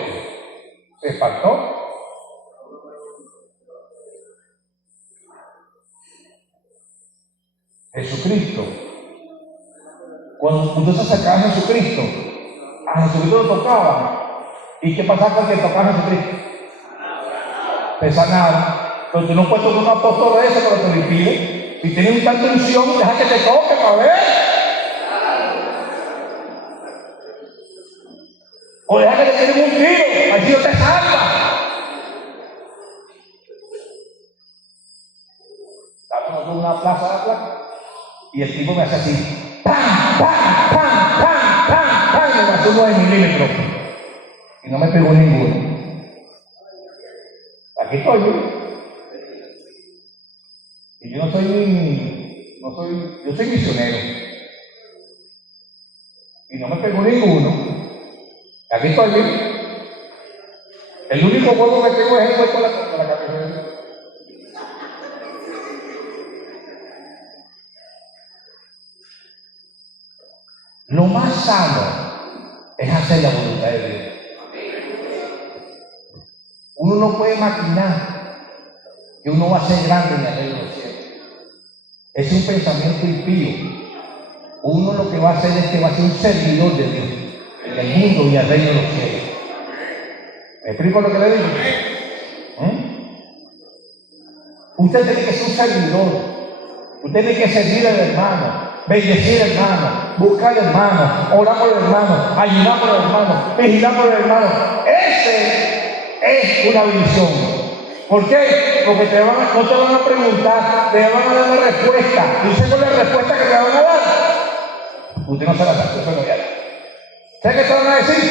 se espantó. Jesucristo. Cuando usted se acercaba a Jesucristo lo tocaba. ¿Y qué pasaba con el que tocaba a Jesucristo? Te sanaba. Pero tú no puedes tocar un apóstol de ese, pero te lo impide. Si tienes tanta unción, deja que te toque para ver. O deja que te tiren un tiro, así Dios te salva. Estábamos en una plaza de la plaza y el tipo me hace así. ¡Pam, pam, pam, pam, pam, pam! me pasó 9 milímetros y no me pegó ninguno. Aquí estoy yo. Y yo no soy yo soy misionero. Y no me pegó ninguno. Aquí estoy yo. El único huevo que tengo es el hueco de la cabeza. Lo más sano es hacer la voluntad de Dios. Uno no puede maquinar que uno va a ser grande en el reino de los cielos. Es un pensamiento impío. Uno lo que va a hacer es que va a ser un servidor de Dios en el mundo y el reino de los cielos. ¿Me explico lo que le digo? Usted tiene que ser un servidor. Usted tiene que servir al hermano, bendecir al hermano, buscar al hermano, orar por el hermano, ayudar por el hermano, vigilar por el hermano. Ese es una bendición. ¿Por qué? Porque no te van a preguntar, te van a dar una respuesta. ¿Y sé cuál es la respuesta que te van a dar? Usted no se la sabe, usted no ya. ¿Sabes qué te van a decir?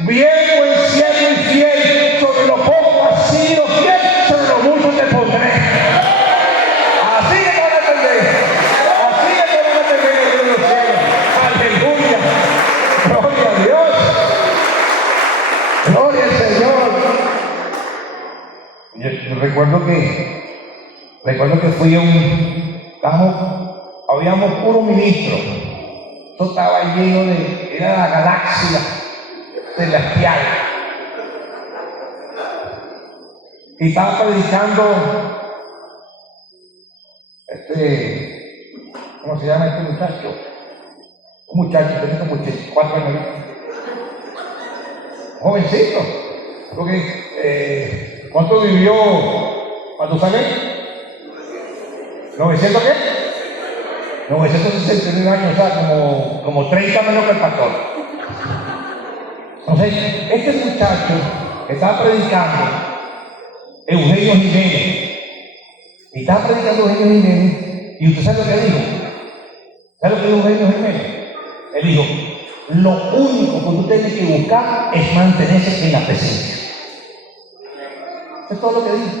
Bien, buen siervo y fiel, sobre lo poco has sido fiel, sobre lo mucho te pondré. Así que te van a entender. Así que te van a entender en los cielos. Aleluya. Gloria a Dios. Gloria al Señor. Yo recuerdo que fui a habíamos puro ministro. Esto estaba lleno era la galaxia celestial. Y estaba predicando, ¿cómo se llama este muchacho? Un muchacho, tenía como 84 años. Jovencito. Porque, ¿cuánto vivió Matusalén? ¿900 qué? 961 años, o sea, como 30 menos que el pastor. Entonces, este muchacho estaba predicando Eugenio Jiménez. Y estaba predicando Eugenio Jiménez. ¿Y usted sabe lo que dijo? ¿Sabe lo que dijo Eugenio Jiménez? Él dijo: lo único que usted tiene que buscar es mantenerse en la presencia. Eso es todo lo que dijo.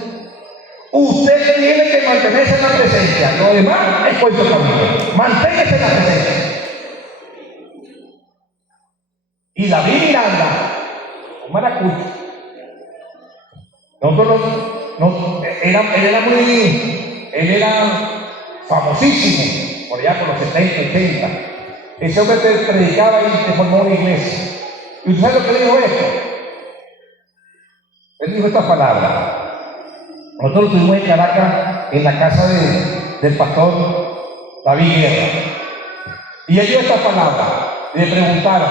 Usted tiene que mantenerse en la presencia. Lo demás es cuento conmigo. Manténgase en la presencia. Y David Miranda, un maracucho, él era famosísimo por allá por los 70, 80. Ese hombre predicaba y se formó una iglesia. ¿Y usted sabe lo que dijo esto? Él dijo esta palabra. Nosotros estuvimos en Caracas, en la casa del pastor David Guerra. Y él dio esta palabra. Le preguntaron,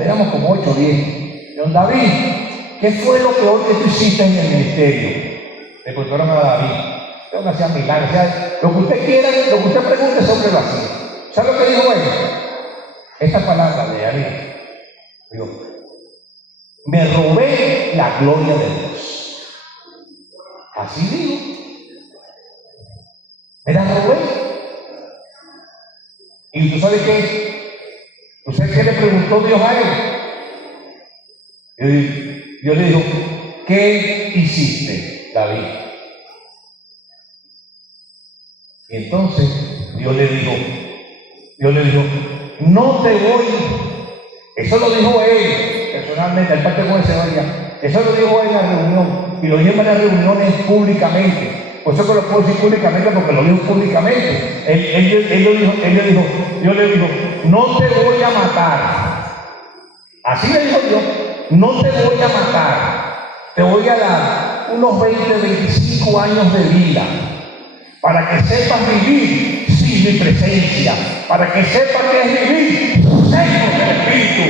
éramos como 8 o 10. Don David, ¿qué fue lo peor que tú hiciste en el ministerio? Le preguntaron a David. Yo no hacía milagros. O sea, lo que usted quiera, lo que usted pregunte sobre lo hacía. ¿Sabe lo que dijo él? Esta palabra de David. Digo, me robé la gloria de Dios. Así digo. Me la robé. ¿Y tú sabes qué? ¿Tú sabes qué le preguntó Dios a él? Dios le dijo: ¿qué hiciste, David? Y entonces Dios le dijo, no te voy. Eso lo dijo él personalmente, el parte con ese día. Eso lo dijo él en la reunión. Y lo dijo en las reuniones públicamente. Por eso que lo puedo decir públicamente, porque lo dijo públicamente. Dios le dijo, no te voy a matar. Así le dijo Dios, no te voy a matar. Te voy a dar unos 20, 25 años de vida para que sepas vivir sin mi presencia, para que sepas que es vivir seco del Espíritu.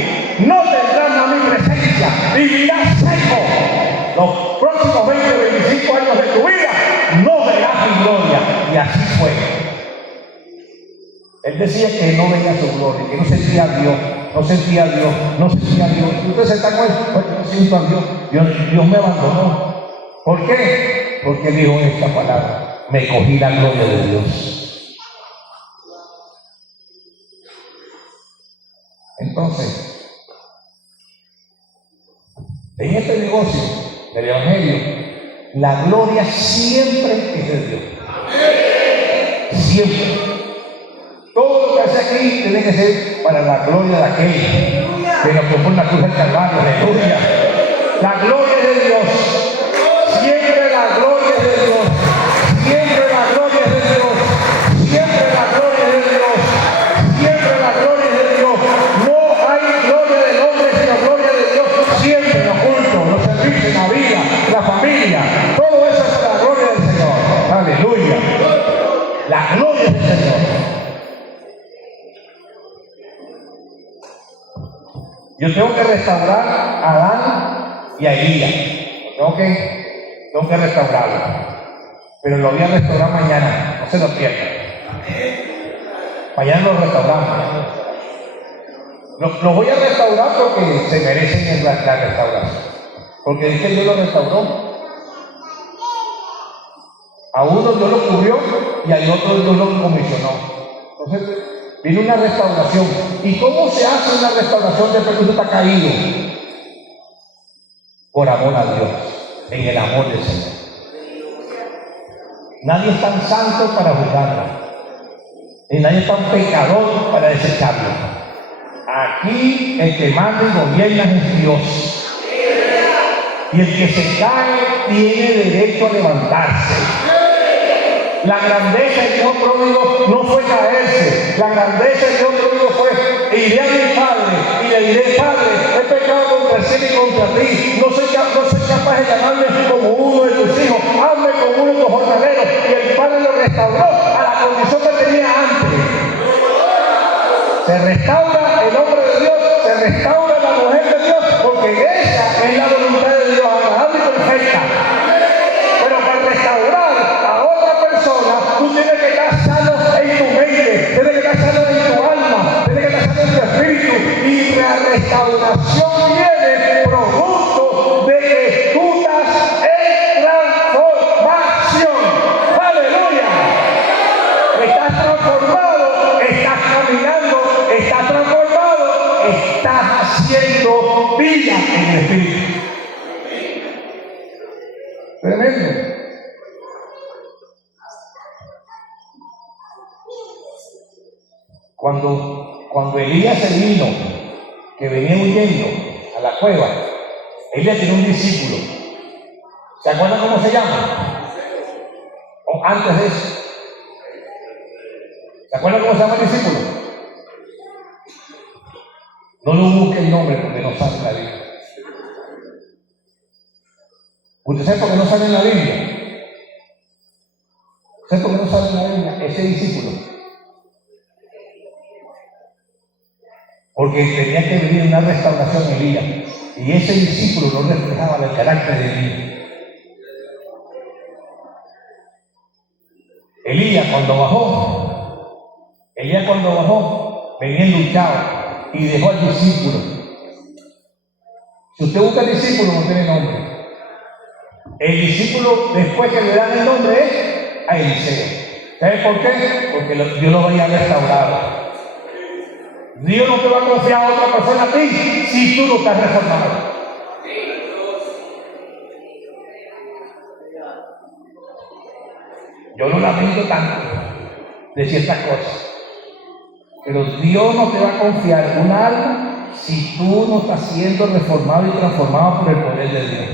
No tendrás más mi presencia, vivirás seco. Los próximos 20, 25 años de tu vida no verás mi gloria. Y así fue. Él decía que no veía su gloria, que no sentía a Dios, no sentía a Dios. Y usted se está con él, porque no siento a Dios. Dios me abandonó. ¿Por qué? Porque dijo esta palabra: me cogí la gloria de Dios. Entonces, en este negocio del Evangelio, la gloria siempre es de Dios. Siempre. Todo lo que hace aquí tiene que ser para la gloria de aquel que nos propone la cruz del Calvario. Aleluya. La gloria es de Dios. Siempre la gloria es de Dios. Siempre la gloria es de Dios. Siempre la gloria es de Dios. Siempre la gloria es de Dios. No hay gloria del hombre sino gloria de Dios. Siempre los cultos, los servicios, la vida, la familia, todo eso es para la gloria del Señor. Aleluya. La gloria del Señor. Yo tengo que restaurar a Adán y a Elías. Tengo que restaurarlo. Pero lo voy a restaurar mañana. No se lo pierdan. Mañana lo restauramos. Lo voy a restaurar porque se merecen la restauración. Porque dice que Dios lo restauró. A uno Dios lo cubrió y al otro Dios lo comisionó. Entonces, viene una restauración. ¿Y cómo se hace una restauración después que usted está caído? Por amor a Dios, en el amor del Señor. Nadie es tan santo para juzgarlo. Y nadie es tan pecador para desecharlo. Aquí el que manda y gobierna es Dios. Y el que se cae tiene derecho a levantarse. La grandeza del Dios pródigo no fue caerse. La grandeza del Dios pródigo fue: iré a mi padre y le diré: Padre, he pecado contra el cielo y contra ti. No soy capaz de llamarme como uno de tus hijos. Hazme como uno de tus jornaleros. Y el padre lo restauró a la condición que tenía antes. Se restaura el hombre de Dios, se restaura la mujer de Dios, porque esa es la voluntad de Dios, agradable y perfecta. Pero para restaurar a otra persona, tú tienes que estar sano en tu mente, tienes que estar sano en tu alma, tienes que estar sano en tu espíritu. Y la restauración viene producto de que tú estás en transformación. ¡Aleluya! Estás transformado, estás caminando, estás transformado, estás haciendo vida en el espíritu. Tremendo. Cuando Elías se vino, que venía huyendo a la cueva, Elías tenía un discípulo. ¿Se acuerdan cómo se llama? O antes de eso. ¿Se acuerdan cómo se llama el discípulo? No lo busque el nombre porque no sale en la Biblia. ¿Usted sabe por qué no sale en la Biblia? ¿Sabe por qué no sale en la Biblia ese discípulo? Porque tenía que vivir una restauración en Elías. Y ese discípulo no reflejaba el carácter de Elías. Elías cuando bajó, venía enluchado y dejó al discípulo. Si usted busca al discípulo, no tiene nombre. El discípulo, después que le dan el nombre, es a Eliseo. ¿Sabe por qué? Porque Dios lo vaya a restaurar. Dios no te va a confiar a otra persona a ti si tú no estás reformado. Yo no lamento tanto de ciertas cosas, pero Dios no te va a confiar un alma si tú no estás siendo reformado y transformado por el poder de Dios.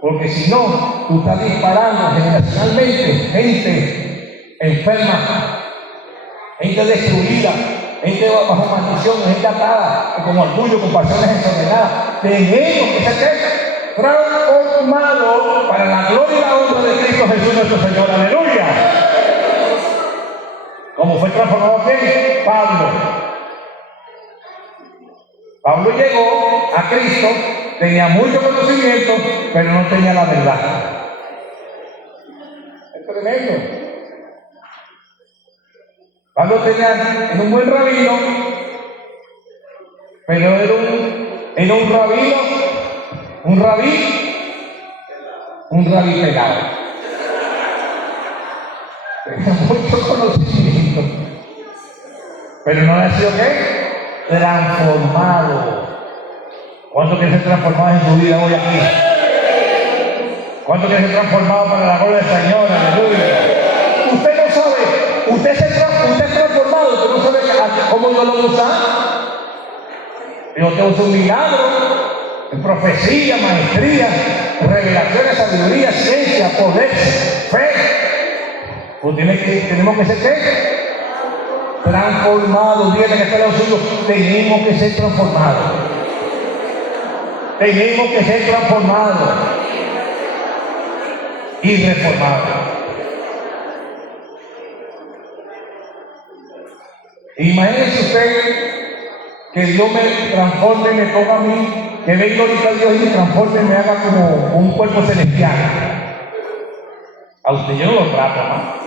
Porque si no, tú estás disparando generacionalmente gente enferma, gente destruida, gente bajo maldición, gente atada, con orgullo, con pasiones desordenadas. Tenemos que ser transformados para la gloria y la honra de Cristo Jesús nuestro Señor. Aleluya. ¿Cómo fue transformado quién? Pablo llegó a Cristo, tenía mucho conocimiento, pero no tenía la verdad. Es tremendo. Pablo tenía un buen rabino, pero era un rabino, un rabí pelado. Tenía mucho conocimiento, pero no nació ¿qué? transformado. ¿Cuánto quiere ser transformado en su vida hoy aquí? ¿Cuánto quiere ser transformado para la gloria del Señor? Aleluya. Usted no sabe, usted es transformado, usted no sabe cómo Dios lo usa. Dios te usa un milagro, en profecía, maestría, revelaciones, sabiduría, ciencia, poder, fe. Pues tenemos que ser ¿qué? Transformados. Viene que está en los suyos. Tenemos que ser transformados. Tenemos que ser transformados y reformados. Imagínense usted que Dios me transforme, me ponga a mí, que venga ahorita Dios y me transforme y me haga como un cuerpo celestial. A usted yo no lo trato, ¿no?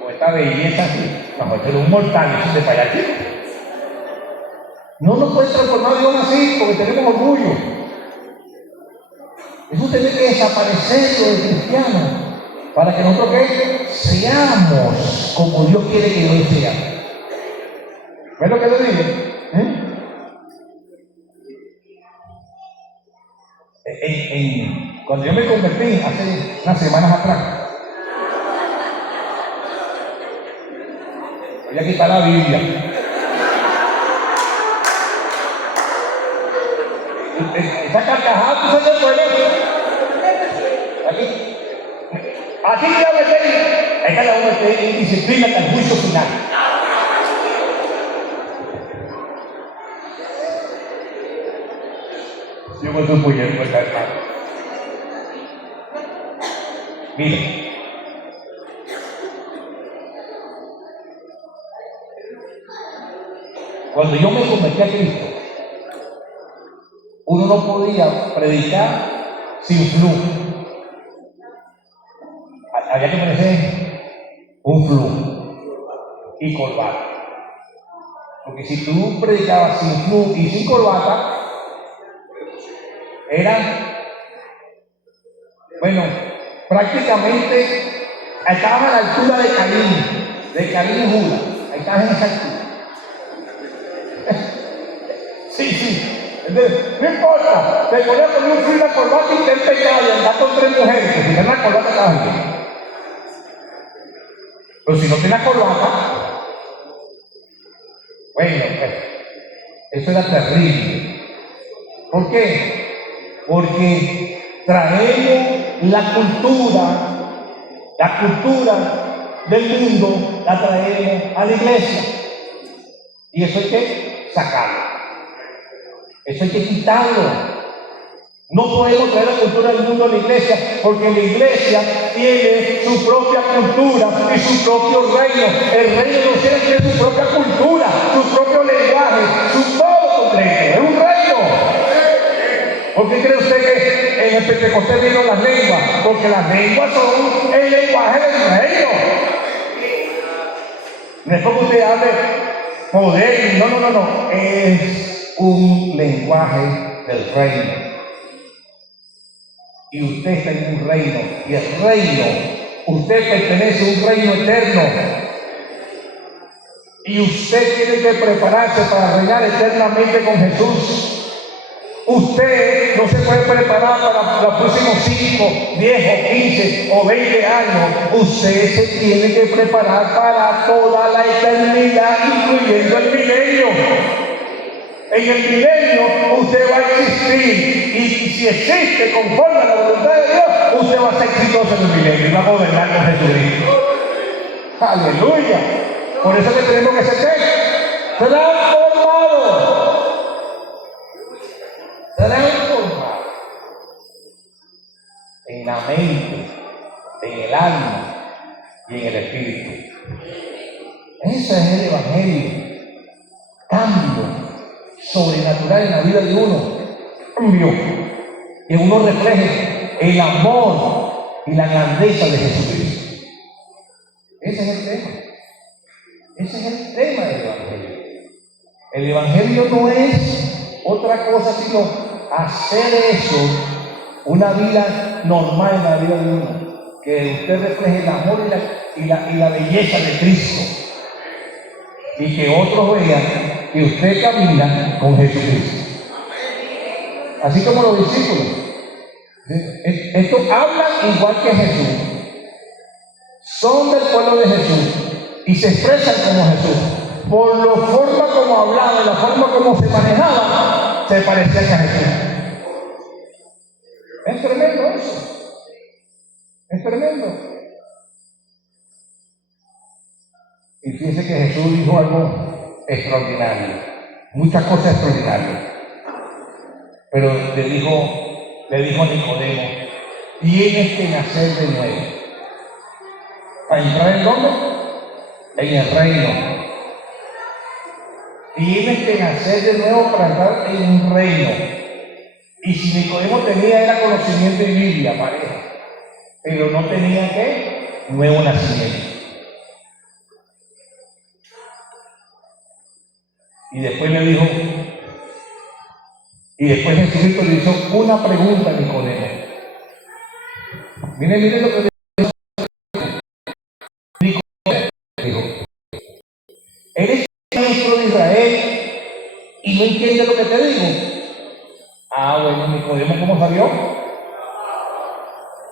Con esta belleza así, bajo el un mortal, eso de para allá, chico. No nos puede transformar Dios así, porque tenemos orgullo. Eso tiene que desaparecer del cristiano, para que nosotros ¿qué? Seamos como Dios quiere que Dios sea. ¿Ves lo que le digo? Cuando yo me convertí hace unas semanas atrás, voy a quitar la Biblia. Esa carcajada, ¿tú sabes cuál es? Aquí. Así que a veces es cada uno que disciplina hasta el juicio final. Yo me estoy poniendo acá, hermano. Mire. Cuando yo me convertí a Cristo, uno no podía predicar sin flujo. Había que ponerse un flujo y corbata. Porque si tú predicabas sin flujo y sin corbata, prácticamente estaban a la altura de Caín y Judas. Ahí estaban en esa altura. Sí. Entonces, no importa, te pones a poner un frío en la corbata y te pecado y andar con 3 mujeres, que si no la corbata estaba bien. Pero si no tienes corbata, bueno, pues, eso era terrible. ¿Por qué? Porque traemos la cultura del mundo, la traemos a la iglesia. Y eso hay que sacarlo. Eso hay que quitarlo. No podemos traer la cultura del mundo a la iglesia, porque la iglesia tiene su propia cultura y su propio reino. El reino de los cielos tiene su propia cultura, su propio lenguaje, su todo completo. Es un reino. ¿Por qué cree usted que en el Pentecostés vieron las lenguas? Porque las lenguas son el lenguaje del reino. No es como usted hable poder, no. Es un lenguaje del reino. Y usted está en un reino, y el reino, usted pertenece a un reino eterno. Y usted tiene que prepararse para reinar eternamente con Jesús. Usted no se puede preparar para los próximos 5, 10 o 15 o 20 años. Usted se tiene que preparar para toda la eternidad, incluyendo el milenio. En el milenio usted va a existir, y si existe conforme a la voluntad de Dios, usted va a ser exitoso en el milenio y va a gobernar con Jesucristo. Aleluya. Por eso que tenemos que ser transformados. En la mente, en el alma y en el espíritu. Ese es el evangelio. Cambio sobrenatural en la vida de uno. Cambio que uno refleje el amor y la grandeza de Jesucristo. Ese es el tema. Ese es el tema del evangelio. El evangelio no es otra cosa sino hacer eso una vida normal en la vida de uno, que usted refleje el amor y la belleza de Cristo. y que otros vean que usted camina con Jesucristo. Así como los discípulos. Estos hablan igual que Jesús. Son del pueblo de Jesús y se expresan como Jesús. Por la forma como hablaban, la forma como se manejaban, se parecían a Jesús. Es tremendo eso. Es tremendo. Y fíjense que Jesús dijo algo extraordinario. Muchas cosas extraordinarias. Pero le dijo a Nicodemo, tienes que nacer de nuevo. ¿Para entrar en dónde? En el reino. Tienes que nacer de nuevo para entrar en un reino. Y si Nicodemo tenía era conocimiento y Biblia, pareja, pero no tenía ¿qué? Nuevo nacimiento. Y después le dijo, y después Jesucristo le hizo una pregunta a Nicodemo. Miren lo que dijo. ¿Eres maestro de Israel y no entiendes lo que te digo? Bueno, Nicodemo, ¿cómo salió?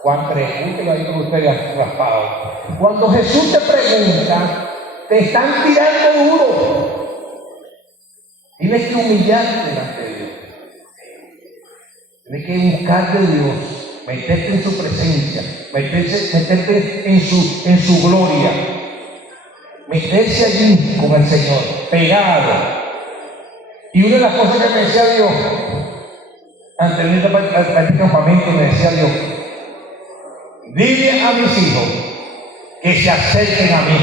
Juan 3, útelo ahí con ustedes raspado. Cuando Jesús te pregunta, te están tirando duro. Tienes que humillarte delante de Dios. Tienes que buscar de Dios, meterte en su presencia, meterte en su gloria, meterse allí con el Señor, pegado. Y una de las cosas que me decía Dios, antes de ir a este campamento, me decía Dios, dile a mis hijos que se acerquen a mí.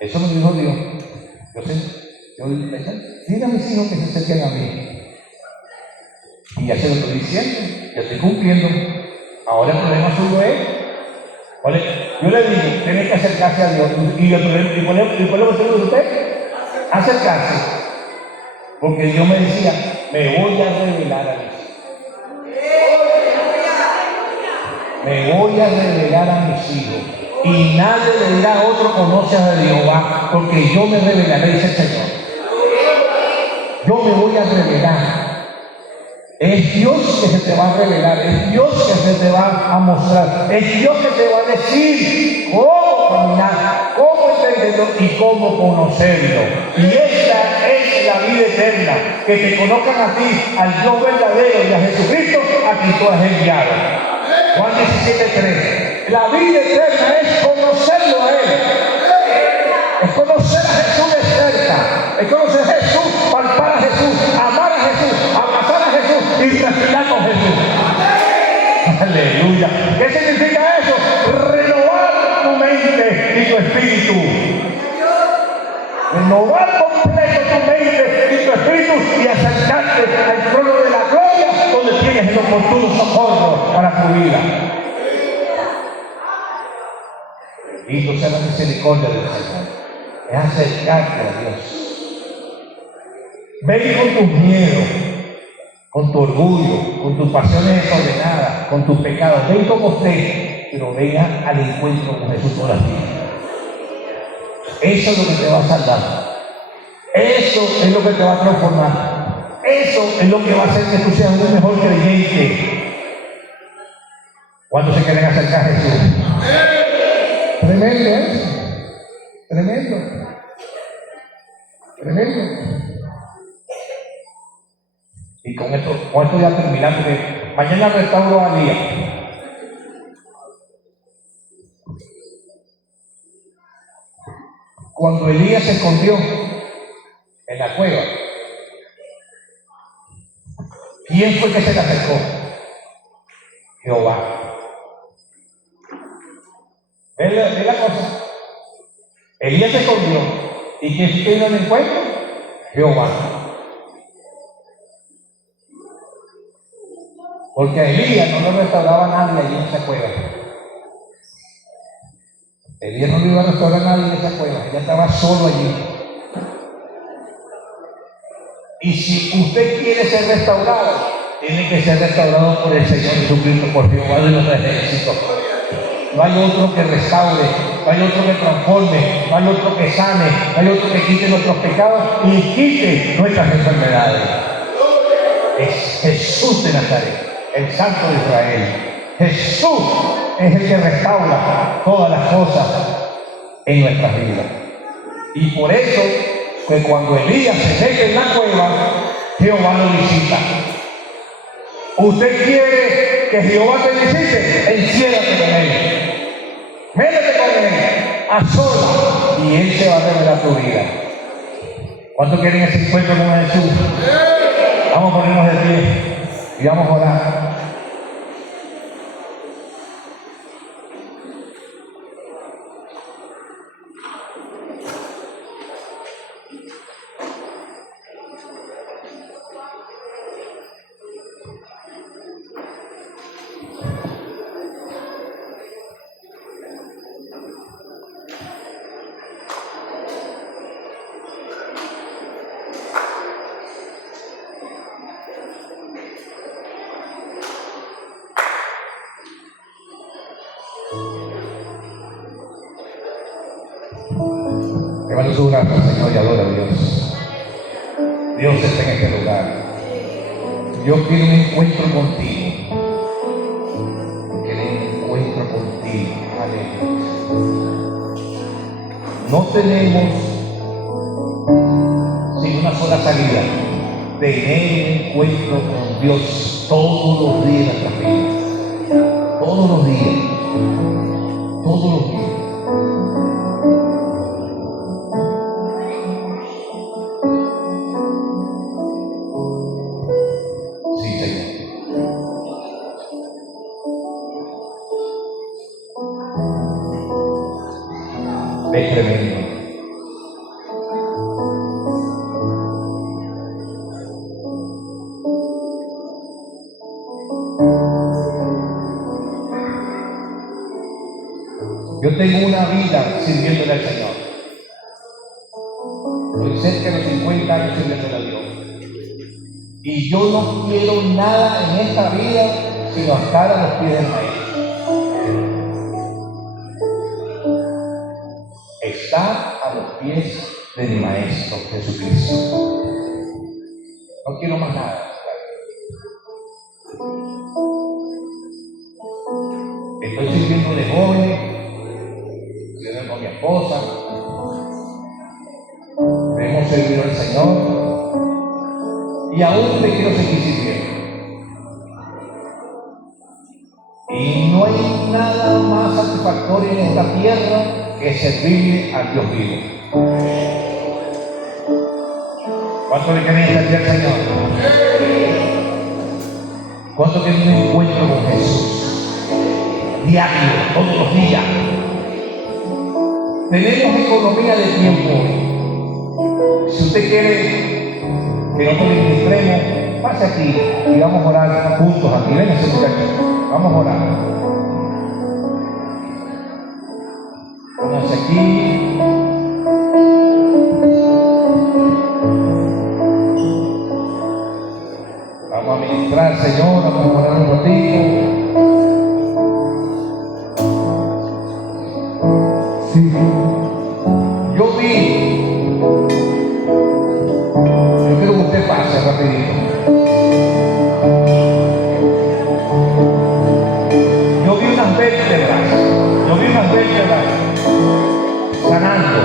Eso me dijo Dios. Yo le dije, dile a mis hijos que se acerquen a mí. Y ya se lo estoy diciendo, ya estoy cumpliendo. Ahora el problema suyo es, yo le digo, tiene que acercarse a Dios. ¿Y cuál es el problema de usted? Acercarse. Porque Dios me decía, me voy a revelar a mis hijos. Me voy a revelar a mis hijos. Y nadie le dirá a otro, conoce a Jehová, porque yo me revelaré, dice el Señor. Yo me voy a revelar. Es Dios que se te va a revelar, es Dios que se te va a mostrar, es Dios que te va a decir cómo caminar, cómo entenderlo y cómo conocerlo. Y esta es la vida eterna, que te conozcan a ti, al Dios verdadero y a Jesucristo, a quien tú has enviado. Juan 17:3. La vida eterna es conocerlo a Él. Es conocer a Jesús de cerca. Es conocer a Jesús, palpar a Jesús, amar a Jesús, abrazar a Jesús y respirar con Jesús. Aleluya. ¿Qué significa eso? Renovar tu mente y tu espíritu. Renovar completo tu mente y tu espíritu y acercarte al trono de la gloria donde tienes el oportuno socorro para tu vida. Bendito sea la misericordia del Señor. Es acercarte a Dios. Ven con tus miedos, con tu orgullo, con tus pasiones desordenadas, con tus pecados. Ven como usted, pero venga al encuentro con Jesús todas las días. Eso es lo que te va a salvar. Eso es lo que te va a transformar. Eso es lo que va a hacer que tú seas un mejor creyente. ¿Cuántos se quieren acercar a Jesús? Tremendo, ¿eh? Tremendo. Tremendo. Y con esto ya terminando, porque mañana restauro a Elías. Cuando Elías se escondió en la cueva, ¿quién fue que se le acercó? Jehová. ¿Ve la cosa? Elías se escondió. ¿Y quién se vino al encuentro? Jehová. Porque a Elías no lo restauraba nadie allí en esa cueva. Elías no le iba a restaurar a nadie en esa cueva. Ella estaba solo allí. Y si usted quiere ser restaurado, tiene que ser restaurado por el Señor Jesucristo, por Jehová de los ejércitos. No hay otro que restaure, no hay otro que transforme, no hay otro que sane, no hay otro que quite nuestros pecados y quite nuestras enfermedades. Es Jesús de Nazaret, el Santo de Israel. Jesús es el que restaura todas las cosas en nuestras vidas. Y por eso, que cuando Elías se mete en la cueva, Jehová lo visita. ¿Usted quiere que Jehová te visite? Enciérrate con él. Métete con él, a solas, y él se va a revelar tu vida. ¿Cuántos quieren ese encuentro con Jesús? Vamos a ponernos de pie y vamos a orar. Levanta su brazo, Señor, y adora a Dios. Dios está en este lugar. Yo quiero un encuentro contigo. Quiero un encuentro contigo. Aleluya. No tenemos sin una sola salida. Tener un encuentro con Dios todos los días de nuestra vida. Todos los días. Todos los días. Es tremendo. Yo tengo una vida sirviéndole al Señor. Estoy cerca de los 50 años sirviéndole a Dios. Y yo no quiero nada en esta vida sino estar a los pies del Maestro. Está a los pies de mi Maestro Jesucristo. No quiero más nada. Estoy sirviendo de joven, sirviendo con mi esposa. Hemos servido al Señor y aún le quiero seguir sirviendo. Y no hay nada más satisfactorio en esta tierra que servirle al Dios vivo. ¿Cuánto le quieren servir al Señor? ¿Cuánto quieren un encuentro con Jesús? Diario, todos los días. Tenemos economía de tiempo hoy. Si usted quiere que nosotros le ministremos, pase aquí y vamos a orar juntos aquí. Venga, muchachos, vamos a orar. Pónganse aquí. Vamos a ministrar, Señor, vamos a orar un ratito. Sí. Yo quiero que usted pase rapidito. Yo vi unas vértebras sanando.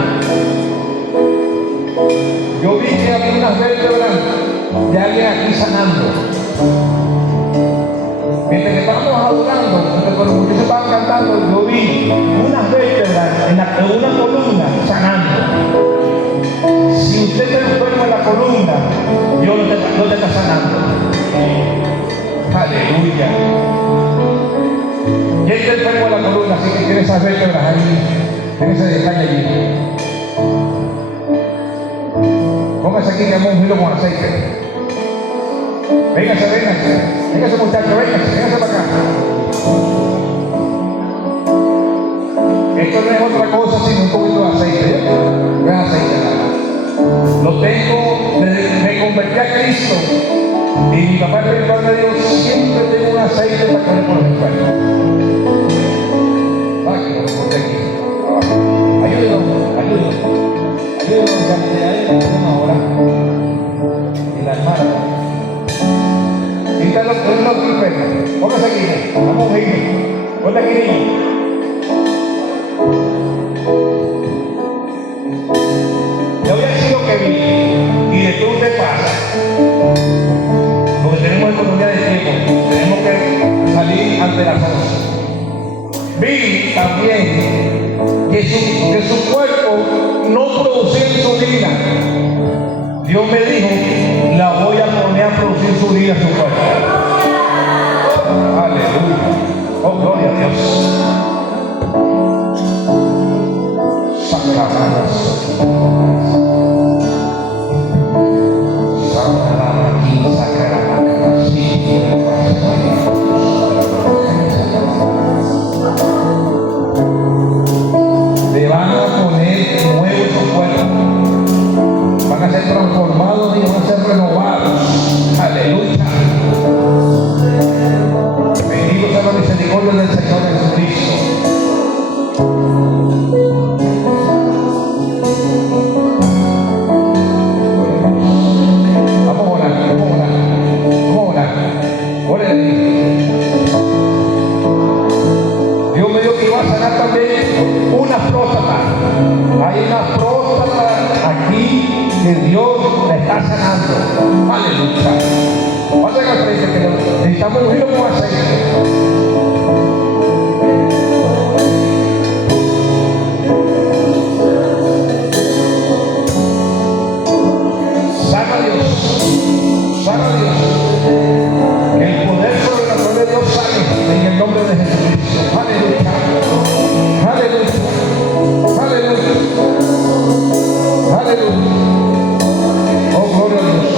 Yo vi que había unas vértebras de alguien aquí sanando. Mientras que estábamos adorando, mientras los muchachos estaban cantando, yo vi unas vértebras en una columna sanando. Si usted está enfermo en la columna, Dios no te está sanando. Aleluya. Y él está enfermo en la columna, así que tiene esas vértebras ahí, tiene ese detalle allí. Póngase aquí que hemos ungido con aceite. Véngase muchachos, véngase para acá. Esto no es otra cosa sino un poquito de aceite. No es aceite nada. Lo tengo, me convertí a Cristo y mi papá espiritual me dijo, siempre tengo un aceite para poner por los enfermos. Ay, que no me corte aquí. Ayúdenos, ayúdenos. Ayúdenos, que ahí tenemos ahora. Y la hermana. Quítalo, ponlo aquí, perro. Póngase aquí. Vamos a ir. Ponle aquí, niño. Le voy a decir lo que vi. Y después usted pasa. Porque tenemos economía de tiempo. Tenemos que salir ante las cosas. Vi también que su cuerpo no producía insulina. Dios me dijo, la voy a poner a producir insulina en su cuerpo. Aleluya. Oh, gloria a Dios. Sacramanos. Le van a poner nuevo su cuerpo. Van a ser transformados y van a ser renovados. Aleluya. Bendito sea la misericordia del Señor Jesucristo. Vamos a orar, vamos a orar, vamos a orar. Órale. Dios me dijo que iba a sanar también una próstata. Hay una próstata aquí que Dios la está sanando. Aleluya. Pasa que al frente que necesitamos unirlo con aceite. Sana Dios. Sana Dios. El poder sobrenatural de Dios sale en el nombre de Jesucristo. Aleluya. Aleluya. Aleluya. Aleluya. Oh, gloria a Dios.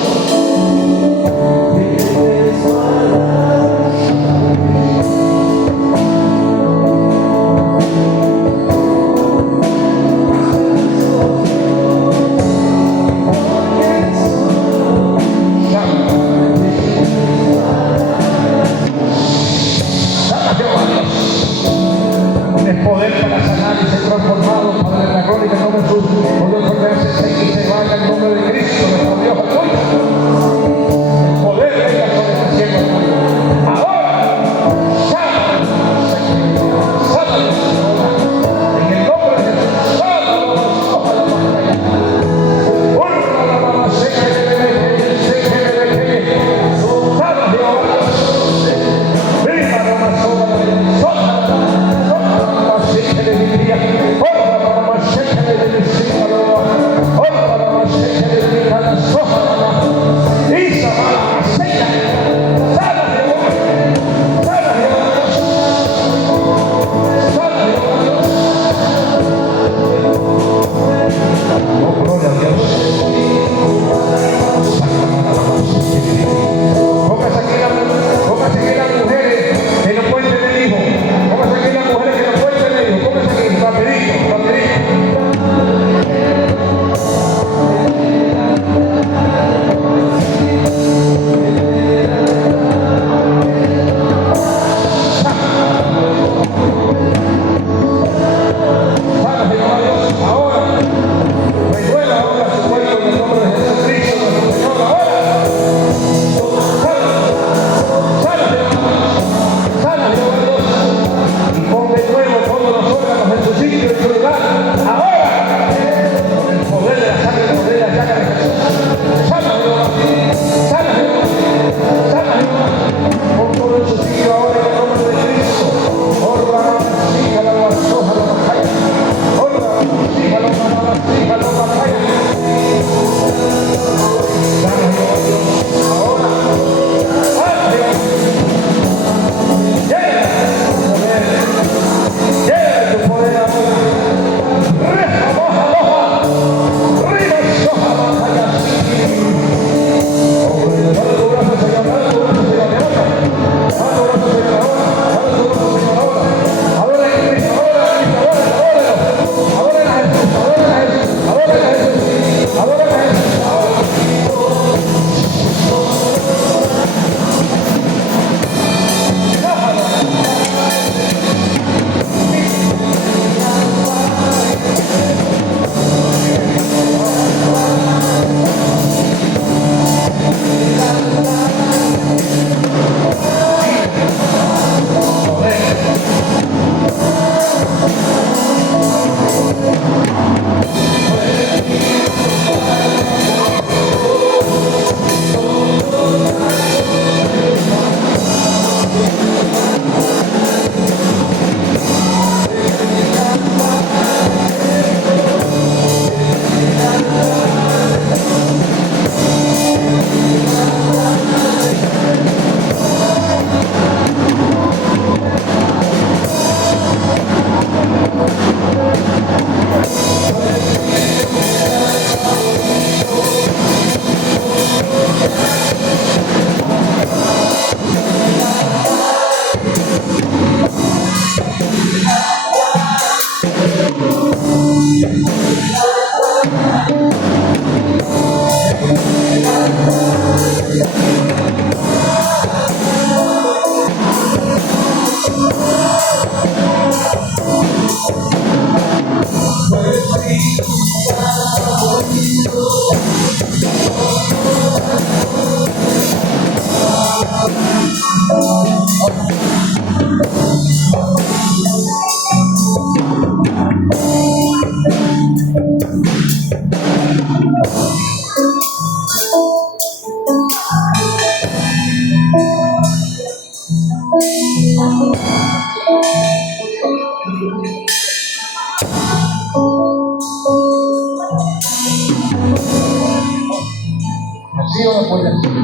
Sí, o no puede ser.